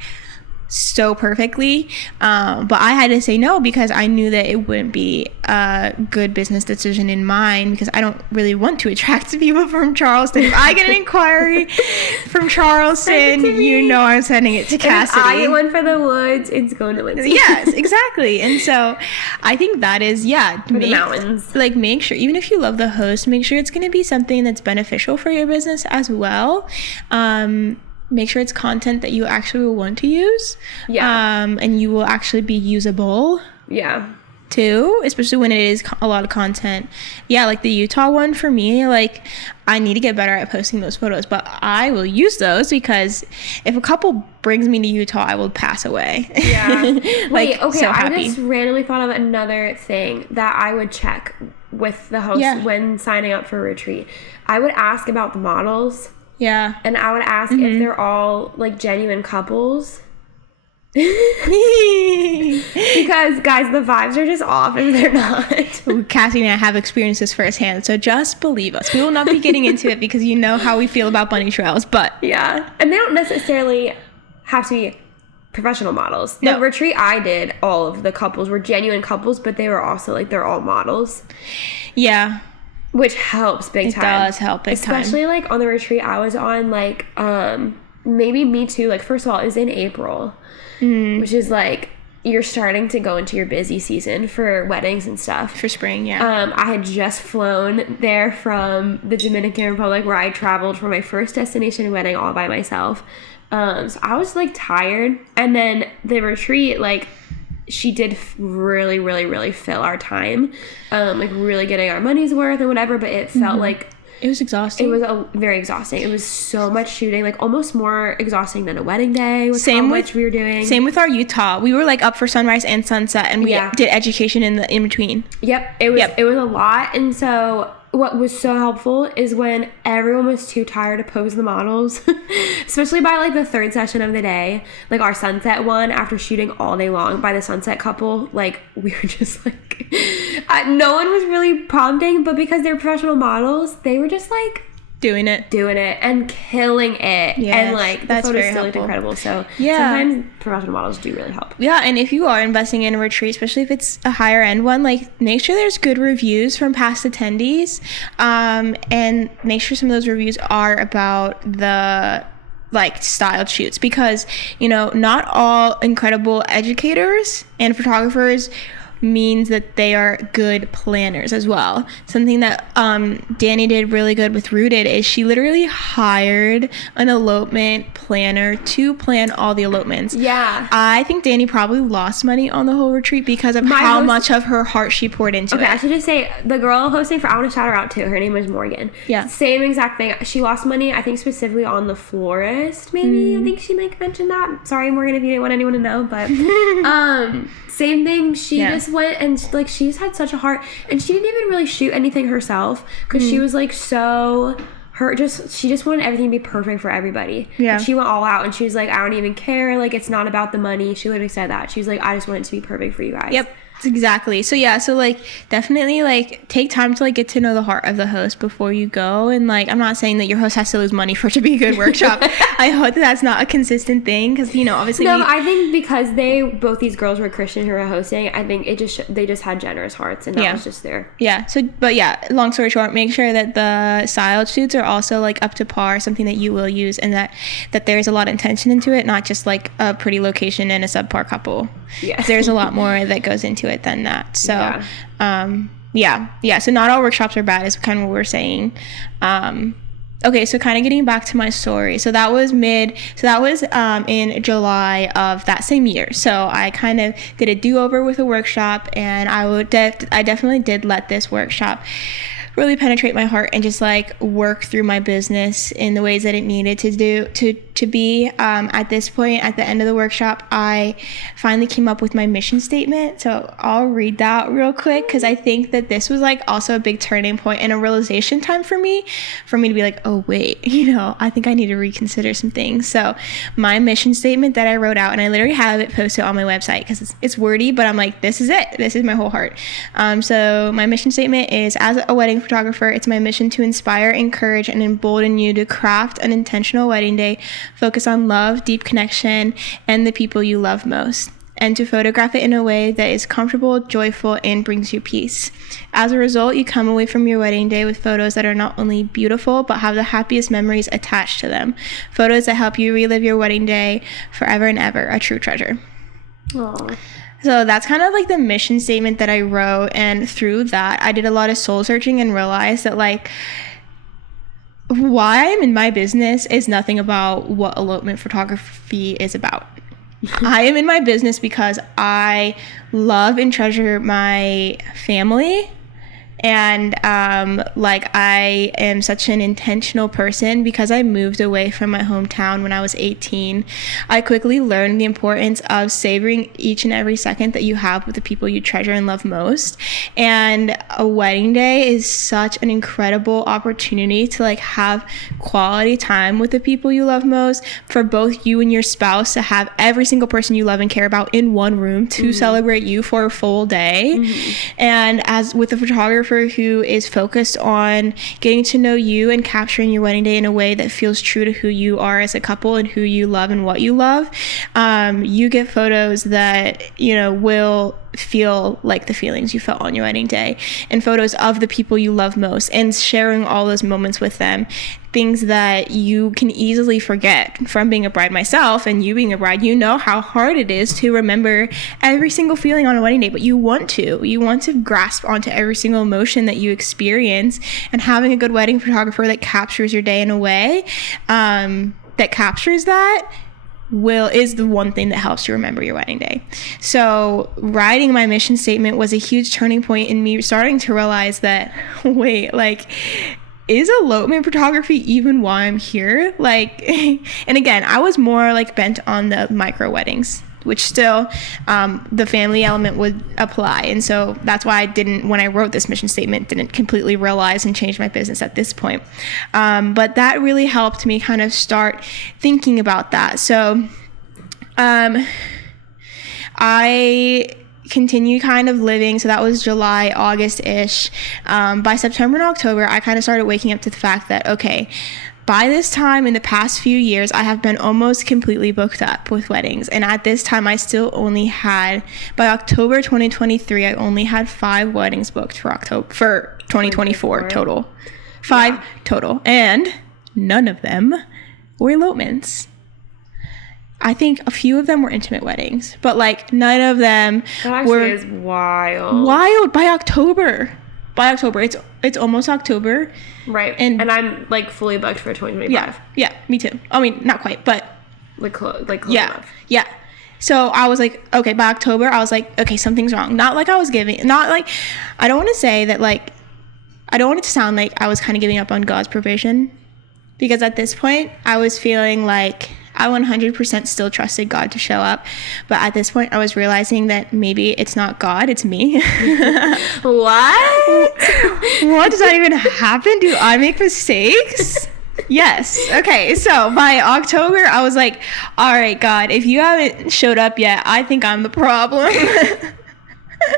so perfectly, but I had to say no because I knew that it wouldn't be a good business decision in mine, because I don't really want to attract people from Charleston. If I get an inquiry from Charleston, you know I'm sending it to Cassidy. If I get one for the woods, it's going to Lindsey. Yes, exactly. And so I think that is, for the mountains. Like, make sure, even if you love the host, make sure it's going to be something that's beneficial for your business as well. Make sure it's content that you actually will want to use. Yeah. And you will actually be usable. Yeah. Too, especially when it is a lot of content. Yeah, like the Utah one for me, like I need to get better at posting those photos, but I will use those because if a couple brings me to Utah, I will pass away. Yeah. Like, wait, okay, so I just randomly thought of another thing that I would check with the host when signing up for a retreat. I would ask about the models. Yeah. And I would ask if they're all, like, genuine couples. Because, guys, the vibes are just off if they're not. Cassie and I have experienced this firsthand, so just believe us. We will not be getting into it because you know how we feel about bunny trails, but... Yeah. And they don't necessarily have to be professional models. The retreat I did, all of the couples were genuine couples, but they were also, like, they're all models. Yeah. Which helps big time. It does help big time. Especially, like, on the retreat I was on, like, maybe me too. Like, first of all, it was in April, which is, like, you're starting to go into your busy season for weddings and stuff. For spring, yeah. I had just flown there from the Dominican Republic, where I traveled for my first destination wedding all by myself. So I was, like, tired. And then the retreat, like... she did really, really, really fill our time, like really getting our money's worth or whatever, but it felt like... It was exhausting. It was very exhausting. It was so much shooting, like almost more exhausting than a wedding day with how much we were doing. Same with our Utah. We were like up for sunrise and sunset, and we did education in between. Yep. It was a lot, and so... what was so helpful is when everyone was too tired to pose the models, especially by like the third session of the day, like our sunset one, after shooting all day long by the sunset couple, like we were just like, no one was really prompting, but because they're professional models, they were just like doing it and killing it. Yes, and like the photos still looked incredible. So sometimes professional models do really help. Yeah, and if you are investing in a retreat, especially if it's a higher end one, like make sure there's good reviews from past attendees, and make sure some of those reviews are about the like styled shoots, because you know not all incredible educators and photographers means that they are good planners as well. Something that Danny did really good with Rooted is she literally hired an elopement planner to plan all the elopements. Yeah. I think Danny probably lost money on the whole retreat because of how much of her heart she poured into it. Okay, I should just say, the girl hosting I want to shout her out too. Her name was Morgan. Yeah. Same exact thing. She lost money, I think specifically on the florist, maybe. I think she might mention that. Sorry, Morgan, if you didn't want anyone to know, but... same thing. She just went and like she's had such a heart, and she didn't even really shoot anything herself because she was like she just wanted everything to be perfect for everybody. Yeah. And she went all out, and she was like, I don't even care. Like, it's not about the money. She literally said that. She was like, I just want it to be perfect for you guys. Yep. Exactly. So yeah, so like definitely like take time to like get to know the heart of the host before you go. And like, I'm not saying that your host has to lose money for it to be a good workshop. I hope that that's not a consistent thing, because you know, obviously I think because both these girls were Christian who were hosting, I think they just had generous hearts, and that was just there. Yeah. So but yeah, long story short, make sure that the style shoots are also like up to par, something that you will use, and that there's a lot of intention into it, not just like a pretty location and a subpar couple. Yeah. There's a lot more that goes into it than that. So so not all workshops are bad is kind of what we're saying. Okay, so kind of getting back to my story. So that was in July of that same year. So I kind of did a do-over with a workshop, and I definitely did let this workshop really penetrate my heart and just like work through my business in the ways that it needed to be. At this point, at the end of the workshop, I finally came up with my mission statement. So I'll read that real quick, because I think that this was like also a big turning point and a realization time for me to be like, oh wait, I think I need to reconsider some things. So my mission statement that I wrote out, and I literally have it posted on my website because it's wordy, but I'm like, this is it. This is my whole heart. So my mission statement is, as a wedding photographer, it's my mission to inspire, encourage, and embolden you to craft an intentional wedding day, focus on love, deep connection, and the people you love most, and to photograph it in a way that is comfortable, joyful, and brings you peace. As a result, you come away from your wedding day with photos that are not only beautiful, but have the happiest memories attached to them. Photos that help you relive your wedding day forever and ever, a true treasure. Aww. So that's kind of like the mission statement that I wrote, and through that I did a lot of soul searching and realized that like why I'm in my business is nothing about what elopement photography is about. I am in my business because I love and treasure my family. And like I am such an intentional person because I moved away from my hometown when I was 18. I quickly learned the importance of savoring each and every second that you have with the people you treasure and love most. And a wedding day is such an incredible opportunity to like have quality time with the people you love most, for both you and your spouse to have every single person you love and care about in one room to celebrate you for a full day. And as with the photographer who is focused on getting to know you and capturing your wedding day in a way that feels true to who you are as a couple and who you love and what you love, you get photos that will feel like the feelings you felt on your wedding day, and photos of the people you love most, and sharing all those moments with them, things that you can easily forget. From being a bride myself, and you being a bride, how hard it is to remember every single feeling on a wedding day, but you want to grasp onto every single emotion that you experience. And having a good wedding photographer that captures your day in a way that captures that is the one thing that helps you remember your wedding day. So writing my mission statement was a huge turning point in me starting to realize that, wait, like, is elopement photography even why I'm here? Like, and again, I was more like bent on the micro weddings, which still the family element would apply. And so that's why when I wrote this mission statement, didn't completely realize and change my business at this point. But that really helped me kind of start thinking about that. So I continue kind of living. So that was July, August-ish. By September and October, I kind of started waking up to the fact that, okay, by this time in the past few years, I have been almost completely booked up with weddings. And at this time, I still only had, by October 2023, I only had 5 weddings booked for 2024 total. 5 total. And none of them were elopements. I think a few of them were intimate weddings, but like none of them were. That actually is wild. Wild by October. It's almost October. Right. And I'm like fully booked for 2025. Yeah, me too. I mean, not quite, but like close enough. Yeah. So I was like, okay, by October, I was like, okay, something's wrong. Not like I was I don't want to say that, like, I don't want it to sound like I was kind of giving up on God's provision, because at this point I was feeling like I 100% still trusted God to show up. But at this point, I was realizing that maybe it's not God, it's me. What? What? Does that even happen? Do I make mistakes? Yes. Okay. So by October, I was like, all right, God, if you haven't showed up yet, I think I'm the problem.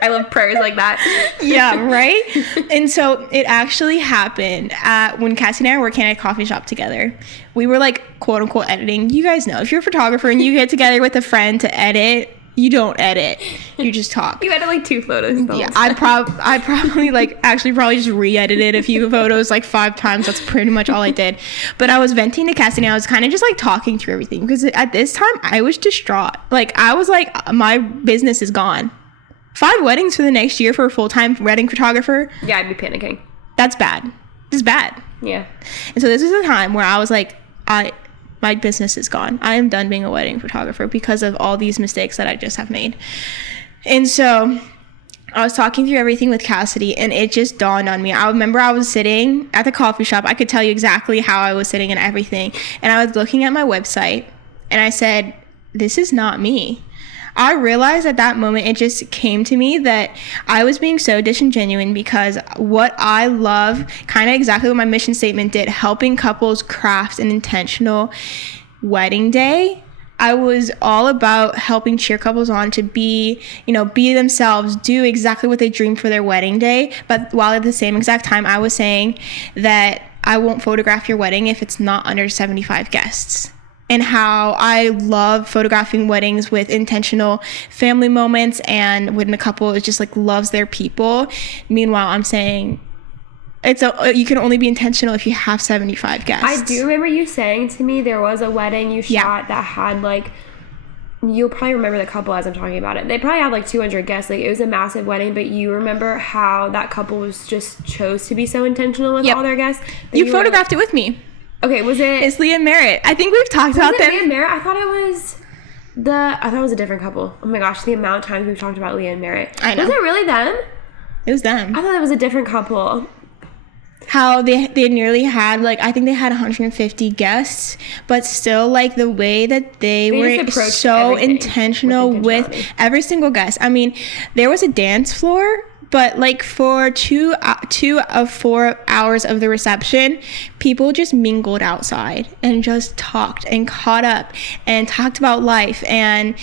I love prayers like that. Yeah, right? And so it actually happened when Cassie and I were working at a coffee shop together. We were like, quote unquote, editing. You guys know, if you're a photographer and you get together with a friend to edit, you don't edit. You just talk. You edit like 2 photos. Yeah, I probably like probably just re-edited a few photos like 5 times. That's pretty much all I did. But I was venting to Cassie and I was kind of just like talking through everything because at this time I was distraught. Like I was like, my business is gone. 5 weddings for the next year for a full-time wedding photographer. Yeah, I'd be panicking. That's bad. This is bad. Yeah. And so this is a time where I was like, my business is gone. I am done being a wedding photographer because of all these mistakes that I just have made. And so I was talking through everything with Cassidy and it just dawned on me. I remember I was sitting at the coffee shop. I could tell you exactly how I was sitting and everything. And I was looking at my website and I said, this is not me. I realized at that moment, it just came to me that I was being so disingenuous because what I love, kind of exactly what my mission statement did, helping couples craft an intentional wedding day. I was all about helping cheer couples on to be themselves, do exactly what they dream for their wedding day. But while at the same exact time, I was saying that I won't photograph your wedding if it's not under 75 guests. And how I love photographing weddings with intentional family moments and when a couple is just like loves their people. Meanwhile, I'm saying you can only be intentional if you have 75 guests. I do remember you saying to me there was a wedding you shot that had like, you'll probably remember the couple as I'm talking about it. They probably had like 200 guests. Like it was a massive wedding, but you remember how that couple was just chose to be so intentional with all their guests. You photographed it with me. Okay, was it? It's Leah and Merritt. I think we've talked about them. Leah and Merritt? I thought it was a different couple. Oh my gosh, the amount of times we've talked about Leah and Merritt. I know. Was it really them? It was them. I thought it was a different couple. How they nearly had like, I think they had 150 guests, but still like the way that they were so intentional with every single guest. I mean, there was a dance floor. But like for 2 of 4 hours of the reception, people just mingled outside and just talked and caught up and talked about life and,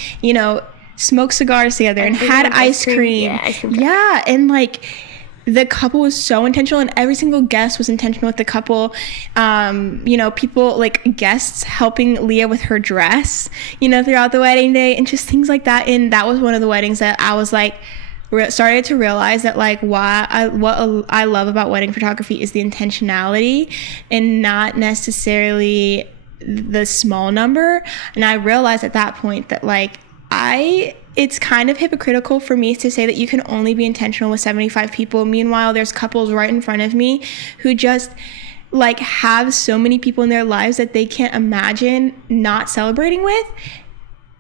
smoked cigars together and had ice cream. Yeah. And like the couple was so intentional and every single guest was intentional with the couple. People like guests helping Leah with her dress, throughout the wedding day and just things like that. And that was one of the weddings that I was like, started to realize that like what I love about wedding photography is the intentionality and not necessarily the small number. And I realized at that point that like it's kind of hypocritical for me to say that you can only be intentional with 75 people. Meanwhile, there's couples right in front of me who just like have so many people in their lives that they can't imagine not celebrating with.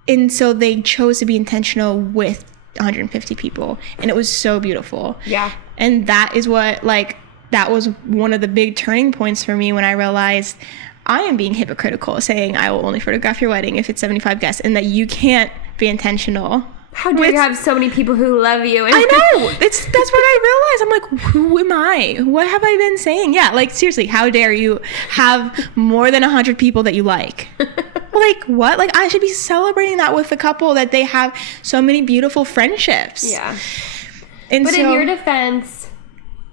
And so they chose to be intentional with 150 people and it was so beautiful. Yeah. And that is what that was one of the big turning points for me when I realized I am being hypocritical saying I will only photograph your wedding if it's 75 guests and that you can't be intentional. How do you have so many people who love you? I know. That's what I realized. I'm like, who am I? What have I been saying? Yeah, like seriously, how dare you have more than 100 people that you like? Like what? Like I should be celebrating that with the couple that they have so many beautiful friendships. Yeah. But in your defense,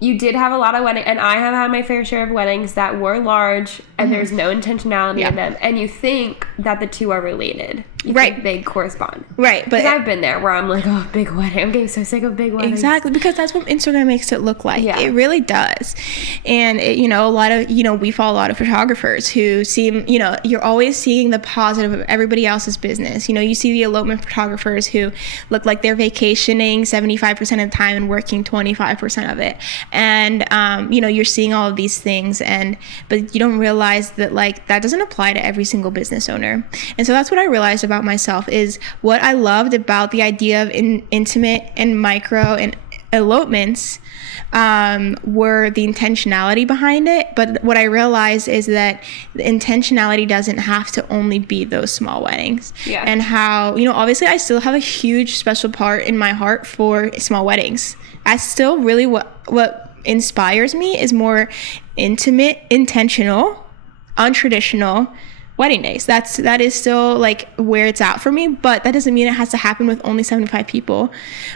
you did have a lot of weddings, and I have had my fair share of weddings that were large, and there's no intentionality in them, and you think that the two are related. You think they correspond. Right. But I've been there where I'm like, oh, big wedding. I'm getting so sick of big weddings. Exactly, because that's what Instagram makes it look like. Yeah. It really does. And, a lot of, we follow a lot of photographers who seem, you're always seeing the positive of everybody else's business. You see the elopement photographers who look like they're vacationing 75% of the time and working 25% of it. And, you're seeing all of these things, but you don't realize that, that doesn't apply to every single business owner. And so that's what I realized about myself is what I loved about the idea of intimate and micro and elopements were the intentionality behind it. But what I realized is that the intentionality doesn't have to only be those small weddings. Yeah. And how, you know, obviously I still have a huge special part in my heart for small weddings. I still really, what inspires me is more intimate, intentional, untraditional wedding days. That is still like where it's at for me, but that doesn't mean it has to happen with only 75 people.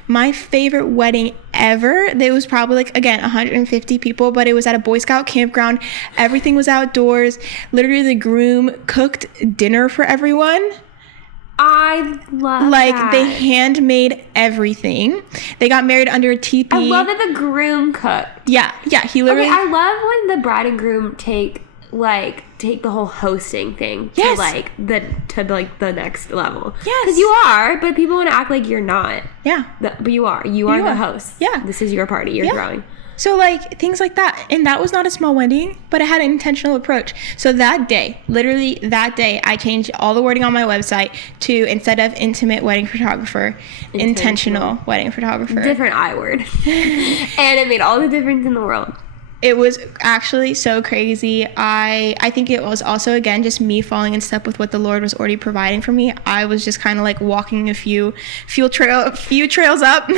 My favorite wedding ever, there was probably like, again, 150 people, but it was at a Boy Scout campground. Everything was outdoors. Literally the groom cooked dinner for everyone. I love like that. They handmade everything. They got married under a teepee. I love that the groom cooked. Yeah, he literally. Okay, I love when the bride and groom take the whole hosting thing to the next level. Yes. Because you are, but people want to act like you're not. Yeah. But you are. You are the host. Yeah. This is your party. You're throwing. So like things like that. And that was not a small wedding, but it had an intentional approach. So that day, literally that day, I changed all the wording on my website to, instead of intimate wedding photographer, intentional wedding photographer. Different I word. And it made all the difference in the world. It was actually so crazy. I think it was also, again, just me falling in step with what the Lord was already providing for me. I was just kind of like walking a few trails up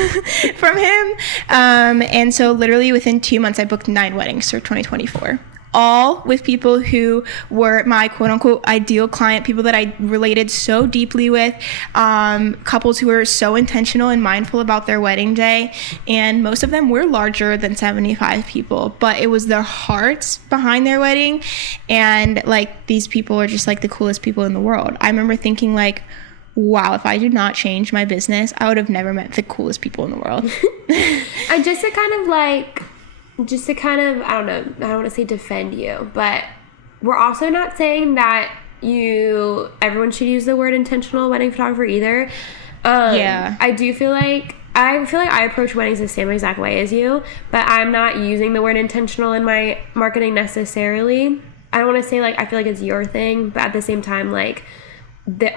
from him. And so literally within 2 months, I booked 9 weddings for 2024. All with people who were my quote unquote ideal client, people that I related so deeply with, couples who were so intentional and mindful about their wedding day. And most of them were larger than 75 people, but it was their hearts behind their wedding. And like, these people are just like the coolest people in the world. I remember thinking like, wow, if I did not change my business, I would have never met the coolest people in the world. And just to kind of, I don't know, I don't want to say defend you, but we're also not saying that everyone should use the word intentional wedding photographer either. I feel like I approach weddings the same exact way as you, but I'm not using the word intentional in my marketing necessarily. I don't want to say like, I feel like it's your thing, but at the same time, like,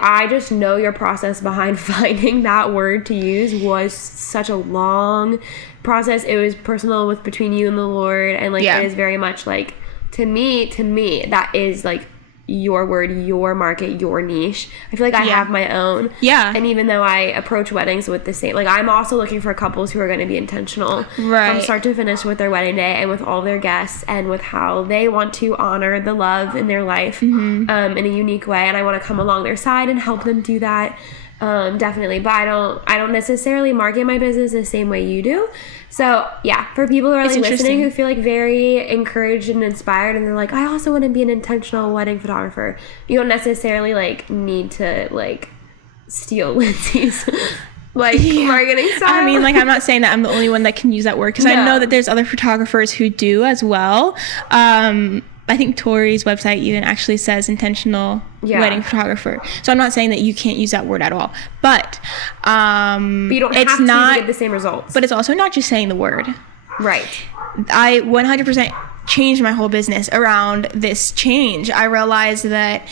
I just know your process behind finding that word to use was such a long process. It was personal between you and the Lord, and like it is very much like to me that is like your word, your market, your niche. I feel like I have my own. Yeah. And even though I approach weddings with the same, like I'm also looking for couples who are going to be intentional from start to finish with their wedding day and with all their guests and with how they want to honor the love in their life in a unique way. And I want to come along their side and help them do that. Definitely. But I don't necessarily market my business the same way you do. So yeah, for people who are like listening who feel like very encouraged and inspired and they're like, I also want to be an intentional wedding photographer. You don't necessarily like need to like steal Lindsey's marketing style. I mean, like, I'm not saying that I'm the only one that can use that word, because I know that there's other photographers who do as well. I think Tori's website even actually says intentional wedding photographer. So I'm not saying that you can't use that word at all. But you don't have to get the same results. But it's also not just saying the word. Right. I 100% changed my whole business around this change. I realized that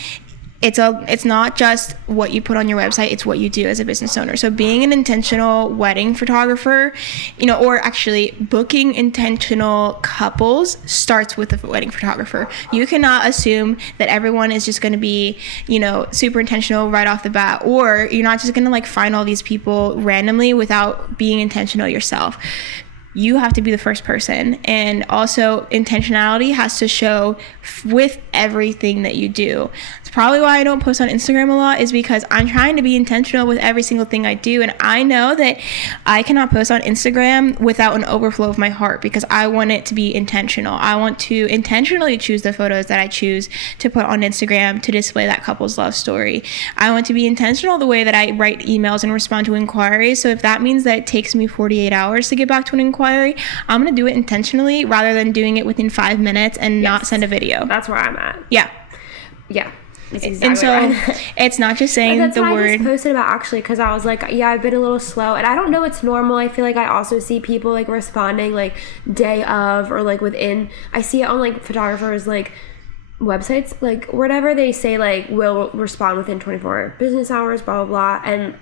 it's not just what you put on your website, it's what you do as a business owner. So being an intentional wedding photographer, or actually booking intentional couples starts with a wedding photographer. You cannot assume that everyone is just going to be, super intentional right off the bat, or you're not just going to like find all these people randomly without being intentional yourself. You have to be the first person. And also intentionality has to show with everything that you do. It's probably why I don't post on Instagram a lot, is because I'm trying to be intentional with every single thing I do. And I know that I cannot post on Instagram without an overflow of my heart, because I want it to be intentional. I want to intentionally choose the photos that I choose to put on Instagram to display that couple's love story. I want to be intentional the way that I write emails and respond to inquiries. So if that means that it takes me 48 hours to get back to an inquiry, I'm going to do it intentionally rather than doing it within 5 minutes and not send a video. That's where I'm at. Yeah. Yeah. Exactly. And so it's not just saying the word. I just posted about, actually, because I was like, I've been a little slow, and I don't know, it's normal. I feel like I also see people like responding like day of, or like within. I see it on like photographers like websites, like whatever they say, like will respond within 24 business hours, blah blah blah. And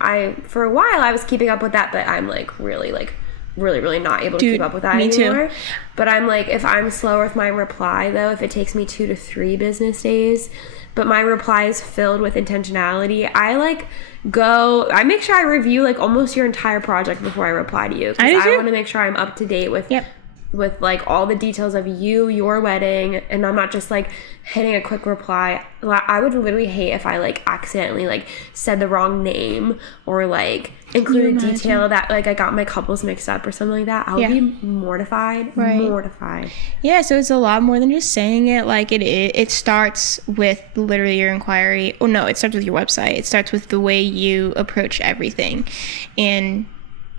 for a while I was keeping up with that, but I'm like really like really, really not able to keep up with that anymore. Too. But I'm like, if I'm slow with my reply, though, if it takes me 2 to 3 business days, but my reply is filled with intentionality, I make sure I review like almost your entire project before I reply to you. Because I want to make sure I'm up to date with like all the details of your wedding, and I'm not just like hitting a quick reply. I would literally hate if I like accidentally like said the wrong name or like included a detail that like I got my couples mixed up or something like that. I would be mortified. Yeah, so it's a lot more than just saying it. Like it starts with literally your inquiry. Oh no, it starts with your website. It starts with the way you approach everything. And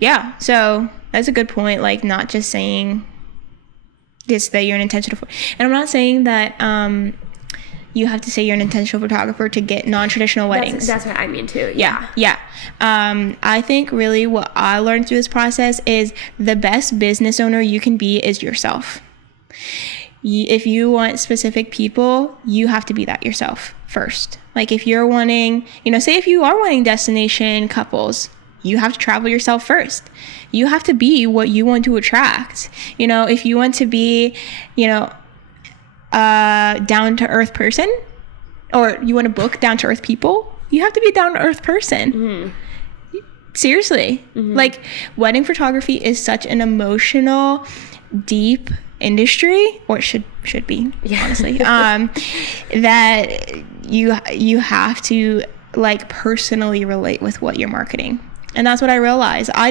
yeah, so that's a good point. Like not just saying just that you're an intentional, and I'm not saying that you have to say you're an intentional photographer to get non-traditional weddings. That's what I mean too. Yeah. I think really what I learned through this process is the best business owner you can be is yourself. If you want specific people, you have to be that yourself first. Like if you're wanting, say if you are wanting destination couples, you have to travel yourself first. You have to be what you want to attract. If you want to be, a down-to-earth person, or you want to book down-to-earth people, you have to be a down-to-earth person. Mm-hmm. Seriously. Mm-hmm. Like, wedding photography is such an emotional, deep industry, or it should be, honestly, that you have to, like, personally relate with what you're marketing. And that's what I realized. I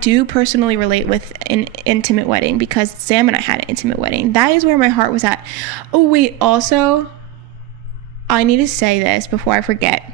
do personally relate with an intimate wedding because Sam and I had an intimate wedding. That is where my heart was at. Oh, wait. Also, I need to say this before I forget.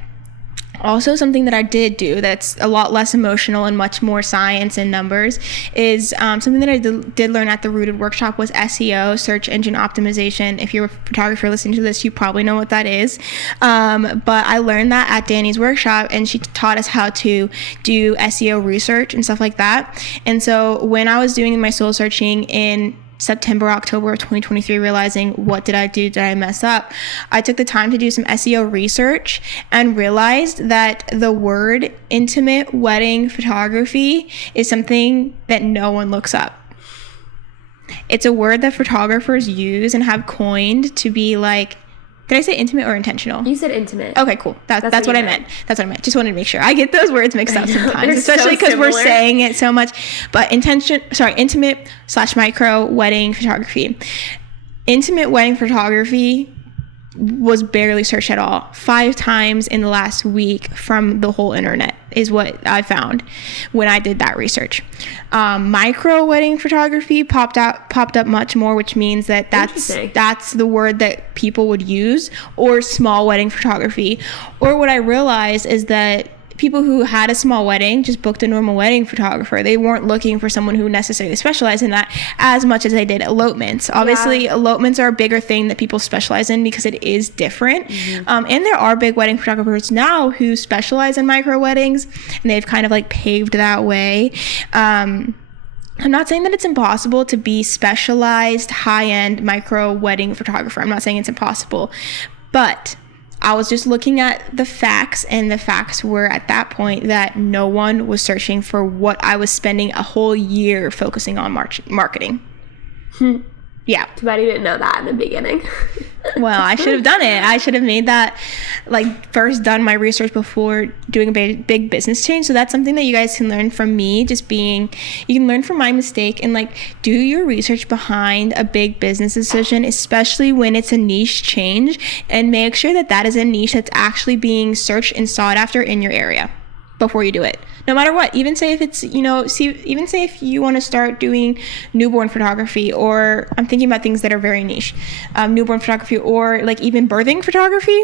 Also, something that I did do that's a lot less emotional and much more science and numbers is something that I did learn at the Rooted workshop was SEO, search engine optimization. If you're a photographer listening to this, you probably know what that is. But I learned that at Danny's workshop, and she taught us how to do SEO research and stuff like that. And so when I was doing my soul searching in September, October of 2023, realizing what did I do? Did I mess up? I took the time to do some SEO research and realized that the word intimate wedding photography is something that no one looks up. It's a word that photographers use and have coined to be like, did I say intimate or intentional? You said intimate. Okay, cool. That's what I meant. That's what I meant. Just wanted to make sure. I get those words mixed up sometimes, especially because we're saying it so much. But intimate/micro wedding photography. Intimate wedding photography was barely searched at all. 5 times in the last week from the whole internet is what I found when I did that research. Micro wedding photography popped up much more, which means that that's the word that people would use, or small wedding photography. Or what I realized is that people who had a small wedding just booked a normal wedding photographer. They weren't looking for someone who necessarily specialized in that as much as they did elopements. Obviously, elopements are a bigger thing that people specialize in because it is different. Mm-hmm. And there are big wedding photographers now who specialize in micro weddings, and they've kind of like paved that way. I'm not saying that it's impossible to be specialized high-end micro wedding photographer. I'm not saying it's impossible, but I was just looking at the facts, and the facts were at that point that no one was searching for what I was spending a whole year focusing on marketing. Yeah. Too bad you didn't know that in the beginning. Well, I should have done it. I should have made that, like, first done my research before doing a big business change. So that's something that you guys can learn from me, you can learn from my mistake and, like, do your research behind a big business decision, especially when it's a niche change, and make sure that that is a niche that's actually being searched and sought after in your area before you do it. No matter what, even say if it's, even say if you want to start doing newborn photography, or I'm thinking about things that are very niche, newborn photography, or like even birthing photography,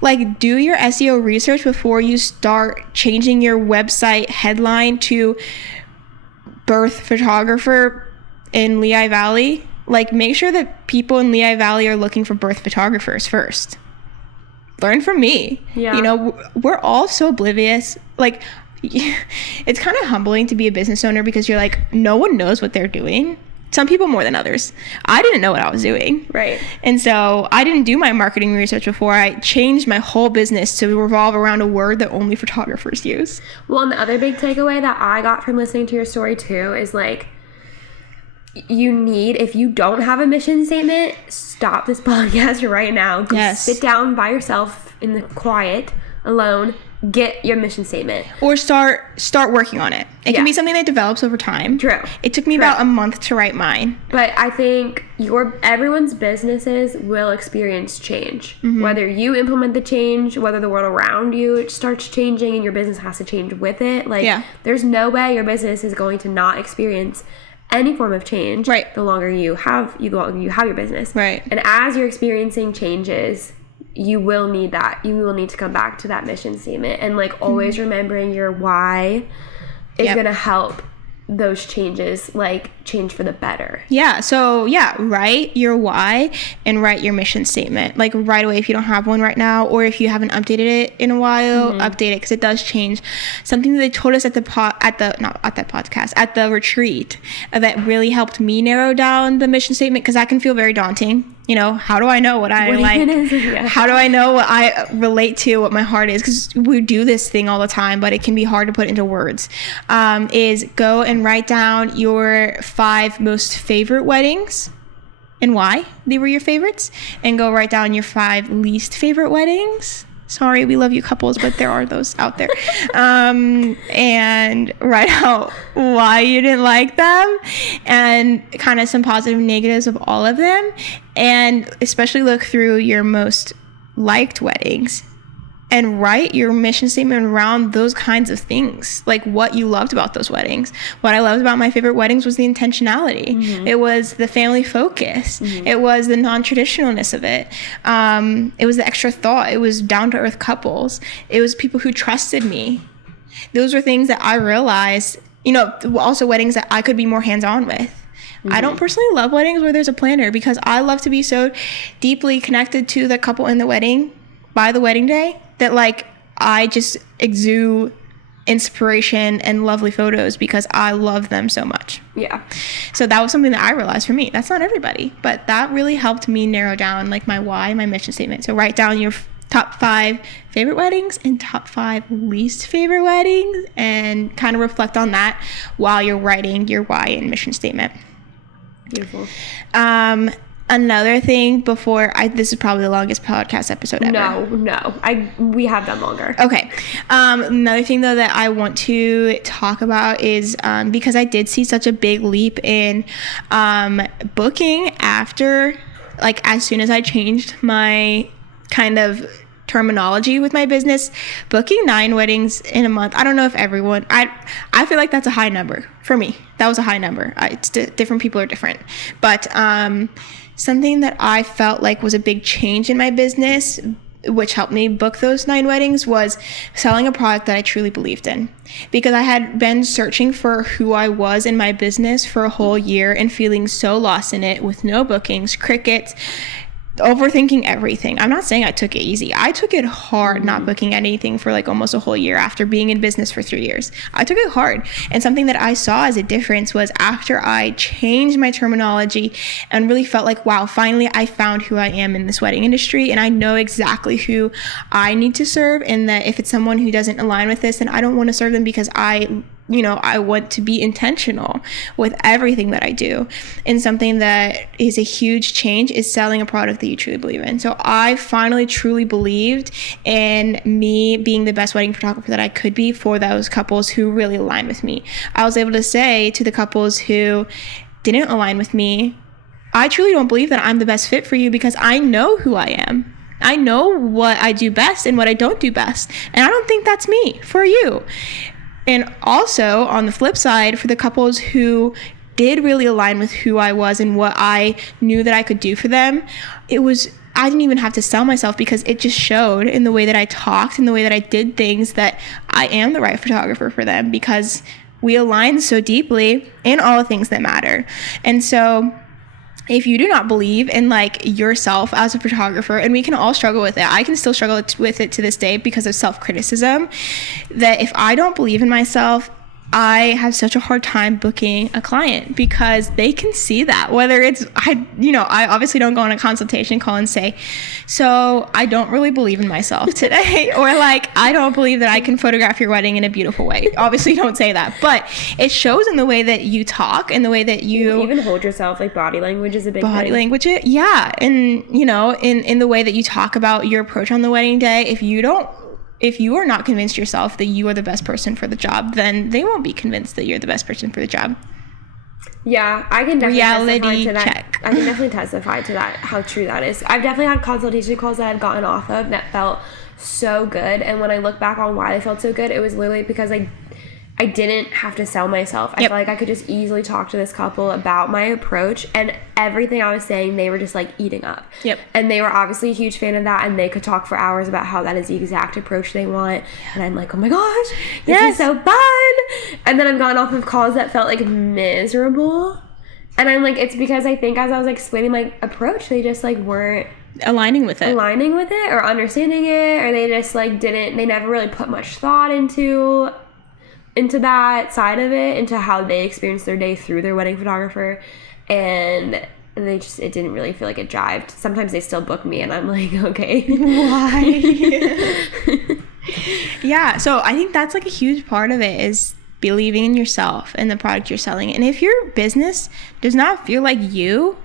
like do your SEO research before you start changing your website headline to birth photographer in Lehigh Valley. Like make sure that people in Lehigh Valley are looking for birth photographers first. Learn from me. Yeah. We're all so oblivious. Like, it's kind of humbling to be a business owner because you're like, no one knows what they're doing. Some people more than others. I didn't know what I was doing. Right. And so I didn't do my marketing research before. I changed my whole business to revolve around a word that only photographers use. Well, and the other big takeaway that I got from listening to your story too is like, if you don't have a mission statement, stop this podcast right now. Just sit down by yourself in the quiet, alone, get your mission statement. Or start working on it. It can be something that develops over time. True. It took me about a month to write mine. But I think everyone's businesses will experience change. Mm-hmm. Whether you implement the change, whether the world around you starts changing and your business has to change with it. There's no way your business is going to not experience any form of change. Right. The longer you have your business. Right. And as you're experiencing changes, you will need that. You will need to come back to that mission statement, and always remembering your why is going to help those changes change for the better. Yeah. So write your why and write your mission statement right away if you don't have one right now, or if you haven't updated it in a while, update it because it does change. Something that they told us at the retreat that really helped me narrow down the mission statement, because that can feel very daunting. How do I know what I like? How do I know what I relate to, what my heart is? Because we do this thing all the time, but it can be hard to put into words. Is go and write down your 5 most favorite weddings and why they were your favorites, and go write down your 5 least favorite weddings. Sorry, we love you couples, but there are those out there. And write out why you didn't like them, and kind of some positive and negatives of all of them. And especially look through your most liked weddings and write your mission statement around those kinds of things, what you loved about those weddings. What I loved about my favorite weddings was the intentionality. Mm-hmm. It was the family focus. Mm-hmm. It was the non-traditionalness of it. It was the extra thought. It was down-to-earth couples. It was people who trusted me. Those were things that I realized, also weddings that I could be more hands-on with. Mm-hmm. I don't personally love weddings where there's a planner, because I love to be so deeply connected to the couple in the wedding by the wedding day that I just exude inspiration and lovely photos because I love them so much. Yeah. So that was something that I realized for me. That's not everybody, but that really helped me narrow down my why, my mission statement. So write down your top 5 favorite weddings and top 5 least favorite weddings, and kind of reflect on that while you're writing your why and mission statement. Beautiful. Another thing this is probably the longest podcast episode ever. No. We have done longer. Okay. Another thing though that I want to talk about is because I did see such a big leap in booking after, as soon as I changed my kind of terminology with my business, booking 9 weddings in a month. I don't know if everyone, I feel like that's a high number for me. That was a high number. Different people are different, but something that I felt like was a big change in my business, which helped me book those 9 weddings, was selling a product that I truly believed in. Because I had been searching for who I was in my business for a whole year and feeling so lost in it with no bookings, crickets, overthinking everything. I'm not saying I took it easy. I took it hard, not booking anything for almost a whole year after being in business for 3 years. I took it hard. And something that I saw as a difference was after I changed my terminology and really felt wow, finally I found who I am in this wedding industry, and I know exactly who I need to serve, and that if it's someone who doesn't align with this, then I don't want to serve them, because I want to be intentional with everything that I do. And something that is a huge change is selling a product that you truly believe in. So I finally truly believed in me being the best wedding photographer that I could be for those couples who really align with me. I was able to say to the couples who didn't align with me, I truly don't believe that I'm the best fit for you, because I know who I am. I know what I do best and what I don't do best. And I don't think that's me for you. And also, on the flip side, for the couples who did really align with who I was and what I knew that I could do for them, I didn't even have to sell myself, because it just showed in the way that I talked and the way that I did things that I am the right photographer for them, because we align so deeply in all the things that matter. And so if you do not believe in yourself as a photographer, and we can all struggle with it. I can still struggle with it to this day because of self-criticism, that if I don't believe in myself, I have such a hard time booking a client because they can see that, whether it's, I obviously don't go on a consultation call and say, so I don't really believe in myself today, or like, I don't believe that I can photograph your wedding in a beautiful way. Obviously don't say that, but it shows in the way that you talk and the way that you even hold yourself. Like body language is a big body thing. language. Yeah. And in the way that you talk about your approach on the wedding day, if you are not convinced yourself that you are the best person for the job, then they won't be convinced that you're the best person for the job. Yeah, I can definitely reality testify to that. check. I can definitely testify to that, how true that is. I've definitely had consultation calls that I've gotten off of that felt so good. And when I look back on why they felt so good, it was literally because I didn't have to sell myself. I felt like I could just easily talk to this couple about my approach, and everything I was saying, they were just like eating up. Yep. And they were obviously a huge fan of that, and they could talk for hours about how that is the exact approach they want. And I'm like, oh my gosh, this is so fun. And then I've gone off of calls that felt like miserable. And I'm like, it's because I think as I was explaining my approach, they just like weren't aligning with it or understanding it, or they just like they never really put much thought into that side of it, into how they experienced their day through their wedding photographer, and it didn't really feel like it jived. Sometimes they still book me and I'm like, okay, why? Yeah, so I think that's like a huge part of it, is believing in yourself and the product you're selling. And if your business does not feel like you,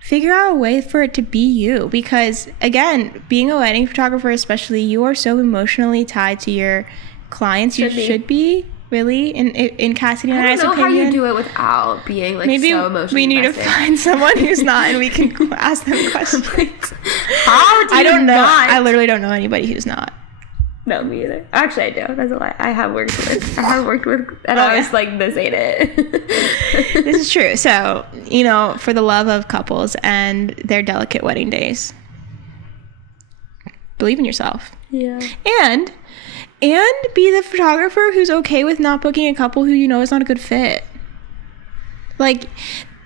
figure out a way for it to be you, because again, being a wedding photographer especially, you are so emotionally tied to your clients. Should be really in Cassidy and I's opinion. I don't know how you do it without being like maybe so emotionally we need invested. to find someone who's not, and we can ask them questions. How do you I don't know. not? I literally don't know anybody who's not. No, me either. Actually, I do. That's a lie. I have worked with, and I was like, this ain't it. This is true. So, for the love of couples and their delicate wedding days, believe in yourself. Yeah. And be the photographer who's okay with not booking a couple who is not a good fit. Like,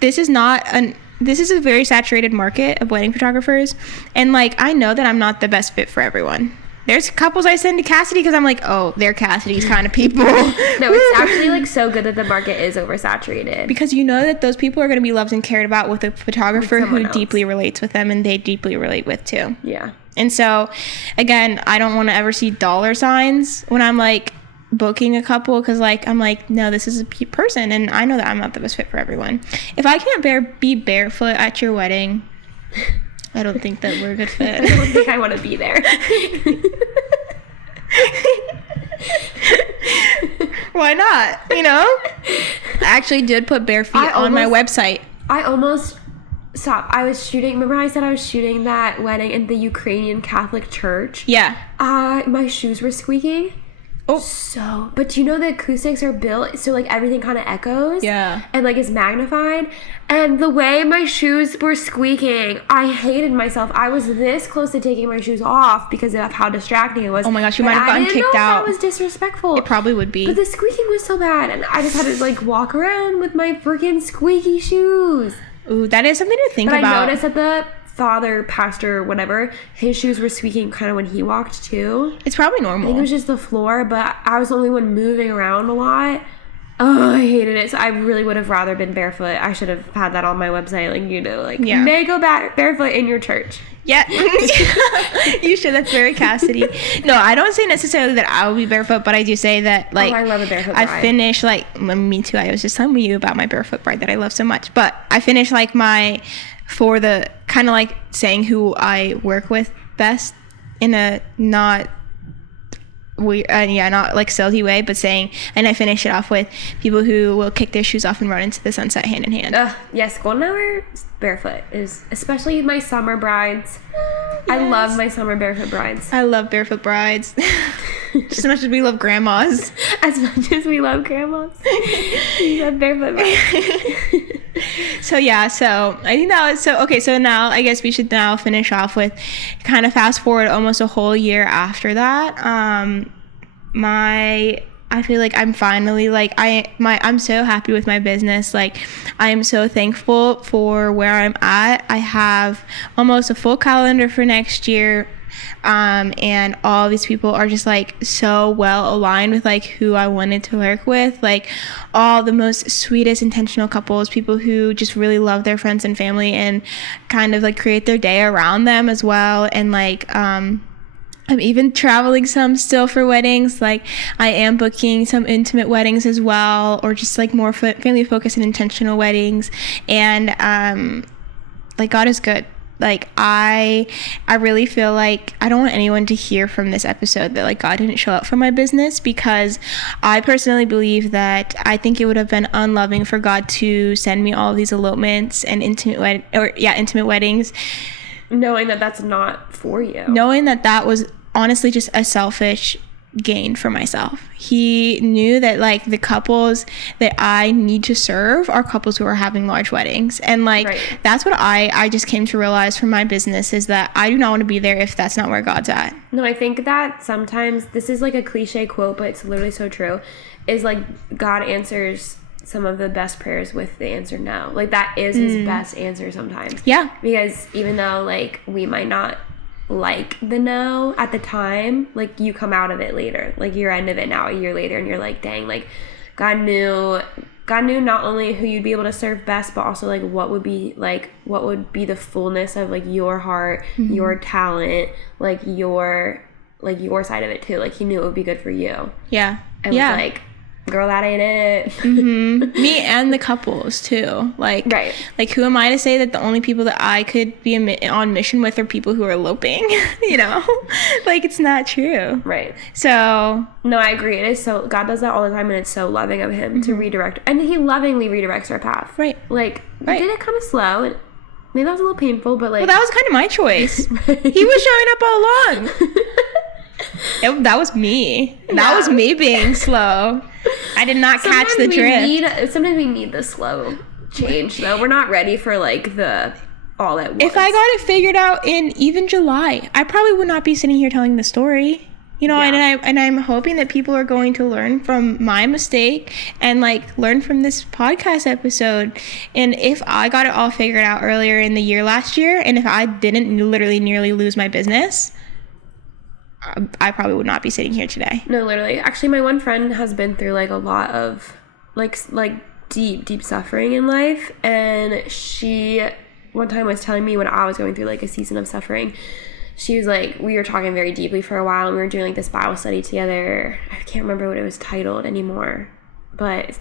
this is a very saturated market of wedding photographers, and like, I know that I'm not the best fit for everyone. There's couples I send to Cassidy because I'm like, oh, they're Cassidy's kind of people. No, it's actually like so good that the market is oversaturated. Because you know that those people are going to be loved and cared about with a photographer who else. deeply relates with them and they deeply relate with too. Yeah. And so, again, I don't want to ever see dollar signs when I'm like booking a couple, because like, I'm like, no, this is a person, and I know that I'm not the best fit for everyone. If I can't be barefoot at your wedding, I don't think that we're a good fit. I don't think I want to be there. Why not? I actually did put bare feet on my website. I almost stopped. I was shooting. Remember I said I was shooting that wedding in the Ukrainian Catholic church? Yeah. My shoes were squeaking. Oh. But do you know the acoustics are built so like everything kind of echoes? Yeah. And like is magnified. And the way my shoes were squeaking, I hated myself. I was this close to taking my shoes off because of how distracting it was. Oh my gosh, you might have gotten kicked out. That was disrespectful. It probably would be. But the squeaking was so bad, and I just had to like walk around with my freaking squeaky shoes. Ooh, that is something to think about. But I noticed that the father, pastor, whatever, his shoes were squeaking kind of when he walked too. It's probably normal. I think it was just the floor, but I was the only one moving around a lot. Oh, I hated it. So I really would have rather been barefoot. I should have had that on my website, you may go barefoot in your church. Yeah. You should. That's very Cassidy. No, I don't say necessarily that I will be barefoot, but I do say that, like, I love a barefoot bride. I finish, like, me too. I was just telling you about my barefoot bride that I love so much, but I finish, like, for the kind of like saying who I work with best in a not like salesy way, but saying, and I finish it off with people who will kick their shoes off and run into the sunset hand in hand. Yes, golden hour barefoot is, especially my summer brides. Yes. I love my summer barefoot brides. I love barefoot brides. Just as much as we love grandmas. As much as we love grandmas. We love barefoot brides. So I think that was so now I guess we should now finish off with kind of fast forward almost a whole year after that. I feel like I'm finally like I'm so happy with my business. Like, I am so thankful for where I'm at. I have almost a full calendar for next year. and all these people are just like so well aligned with like who I wanted to work with, like all the most sweetest intentional couples, people who just really love their friends and family and kind of like create their day around them as well. And like I'm even traveling some still for weddings. Like I am booking some intimate weddings as well, or just like more family focused and intentional weddings. And like God is good. Like I really feel like I don't want anyone to hear from this episode that like God didn't show up for my business, because I personally believe that I think it would have been unloving for God to send me all of these elopements and intimate weddings, knowing that that's not for you, knowing that that was honestly just a selfish gain for myself. He knew that like the couples that I need to serve are couples who are having large weddings, and like right. That's what I just came to realize from my business, is that I do not want to be there if that's not where God's at. No, I think that sometimes, this is like a cliche quote, but it's literally so true, is like God answers some of the best prayers with the answer no. Like that is his best answer sometimes. Yeah. Because even though like we might not like the no at the time, like you come out of it later, like you're end of it now a year later, and you're like, dang, like God knew not only who you'd be able to serve best, but also like what would be the fullness of like your heart, your talent, like your side of it too. Like he knew it would be good for you. Yeah. And was like, girl, that ain't it. Me and the couples too. Like, right. Like, who am I to say that the only people that I could be on mission with are people who are eloping? You know, like it's not true. Right. So no, I agree. It is so, God does that all the time, and it's so loving of him to redirect, and he lovingly redirects our path. Right. Like, we did it kind of slow, and maybe that was a little painful, but like, well, that was kind of my choice. Right. He was showing up all along. That was me. That was me being slow. I did not catch the drift. Sometimes we need the slow change, though. We're not ready for like the all at once. If I got it figured out in even July, I probably would not be sitting here telling the story. You know, and I'm hoping that people are going to learn from my mistake and like learn from this podcast episode. And if I got it all figured out earlier in the year last year, and if I didn't literally nearly lose my business, I probably would not be sitting here today. No, literally. Actually, my one friend has been through like a lot of like deep suffering in life, and she one time was telling me when I was going through like a season of suffering, she was like, we were talking very deeply for a while, and we were doing like this Bible study together. I can't remember what it was titled anymore, but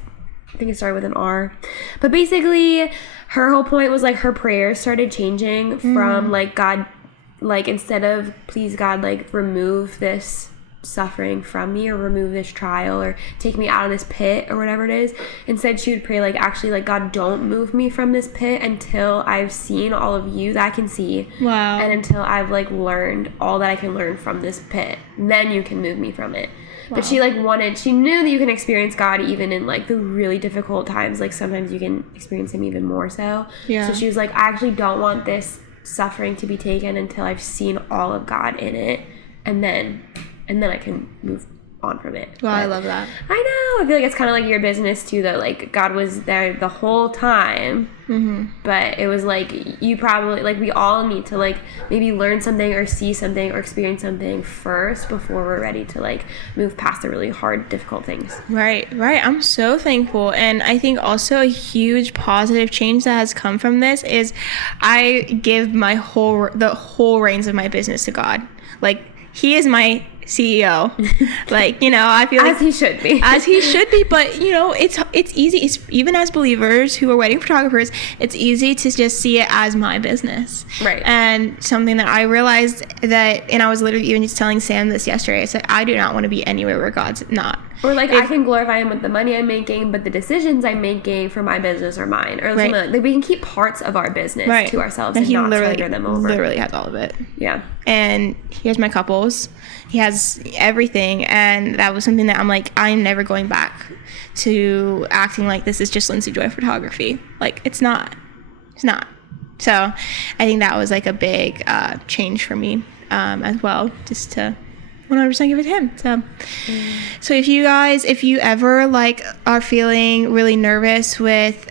I think it started with an R. But basically, her whole point was like her prayers started changing from like God, like instead of please God, like remove this suffering from me, or remove this trial, or take me out of this pit, or whatever it is. Instead, she would pray like, actually, like, God, don't move me from this pit until I've seen all of you that I can see. Wow. And until I've like learned all that I can learn from this pit, then you can move me from it. Wow. But she knew that you can experience God even in like the really difficult times. Like sometimes you can experience him even more so. Yeah. So she was like, I actually don't want this suffering to be taken until I've seen all of God in it, and then I can move on from it. Wow, I love that. I know. I feel like it's kind of like your business too, though. Like God was there the whole time, but it was like you probably like we all need to like maybe learn something or see something or experience something first before we're ready to like move past the really hard, difficult things. Right. I'm so thankful, and I think also a huge positive change that has come from this is I give the whole reins of my business to God. Like he is my CEO. Like, you know, I feel like as he should be, but you know, it's easy. It's even as believers who are wedding photographers, it's easy to just see it as my business. Right. And something that I realized that, and I was literally even just telling Sam this yesterday, I said, I do not want to be anywhere where God's not. Or like I can glorify him with the money I'm making, but the decisions I'm making for my business are mine. Or something like we can keep parts of our business to ourselves and not surrender them over. Literally has all of it. Yeah. And he has my couples. He has everything. And that was something that I'm like, I'm never going back to acting like this is just Lindsey Joy photography. Like it's not. It's not. So I think that was like a big change for me as well, just to 100% give it to him. So if you ever like are feeling really nervous with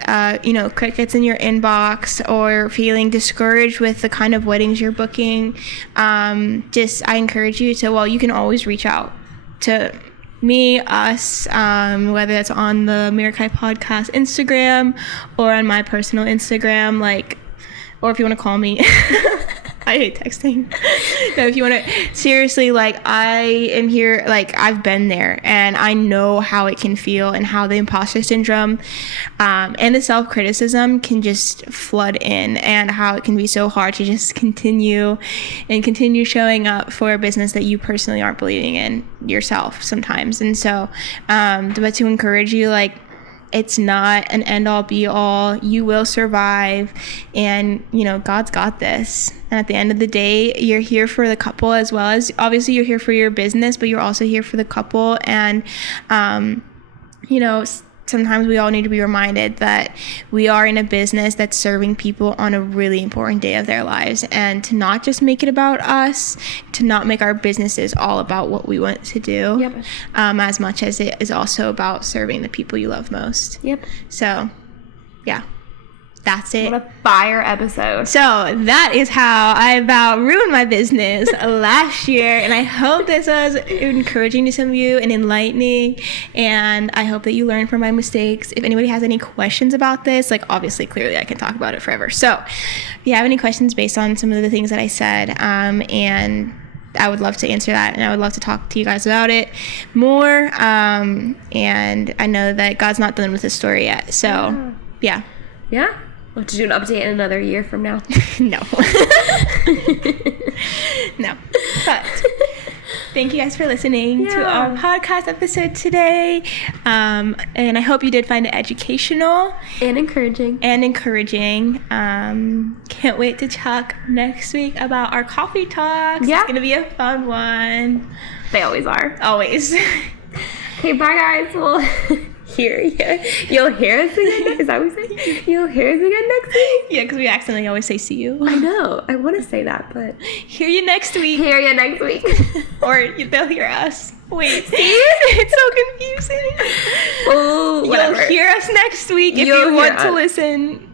crickets in your inbox, or feeling discouraged with the kind of weddings you're booking, I encourage you to, you can always reach out to me, us, whether that's on the Meraki podcast Instagram or on my personal Instagram, or if you want to call me. I hate texting. No, if you want to, seriously, I am here, I've been there, and I know how it can feel, and how the imposter syndrome and the self-criticism can just flood in, and how it can be so hard to just continue showing up for a business that you personally aren't believing in yourself sometimes. And so, but to encourage you, it's not an end-all be-all. You will survive, and God's got this. And at the end of the day, you're here for the couple, as well as, obviously, you're here for your business, but you're also here for the couple. And sometimes we all need to be reminded that we are in a business that's serving people on a really important day of their lives, and to not just make it about us, to not make our businesses all about what we want to do. Yep. As much as it is also about serving the people you love most. Yep. So, yeah. That's it. What a fire episode. So that is how I about ruined my business last year. And I hope this was encouraging to some of you and enlightening. And I hope that you learned from my mistakes. If anybody has any questions about this, obviously, clearly I can talk about it forever. So if you have any questions based on some of the things that I said, and I would love to answer that, and I would love to talk to you guys about it more. And I know that God's not done with this story yet. So, yeah. Yeah. We'll have to do an update in another year from now. No. No. But thank you guys for listening to our podcast episode today. And I hope you did find it educational. And encouraging. Can't wait to talk next week about our coffee talks. Yeah. It's going to be a fun one. They always are. Always. Okay, bye guys. We'll hear you. You'll hear us again. Is that what we say? You'll hear us again next week? Yeah, because we accidentally always say see you. I know. I want to say that, but hear you next week. Hear you next week. Or they'll hear us. Wait. See? It's so confusing. Oh, whatever. You'll hear us next week if you want to listen.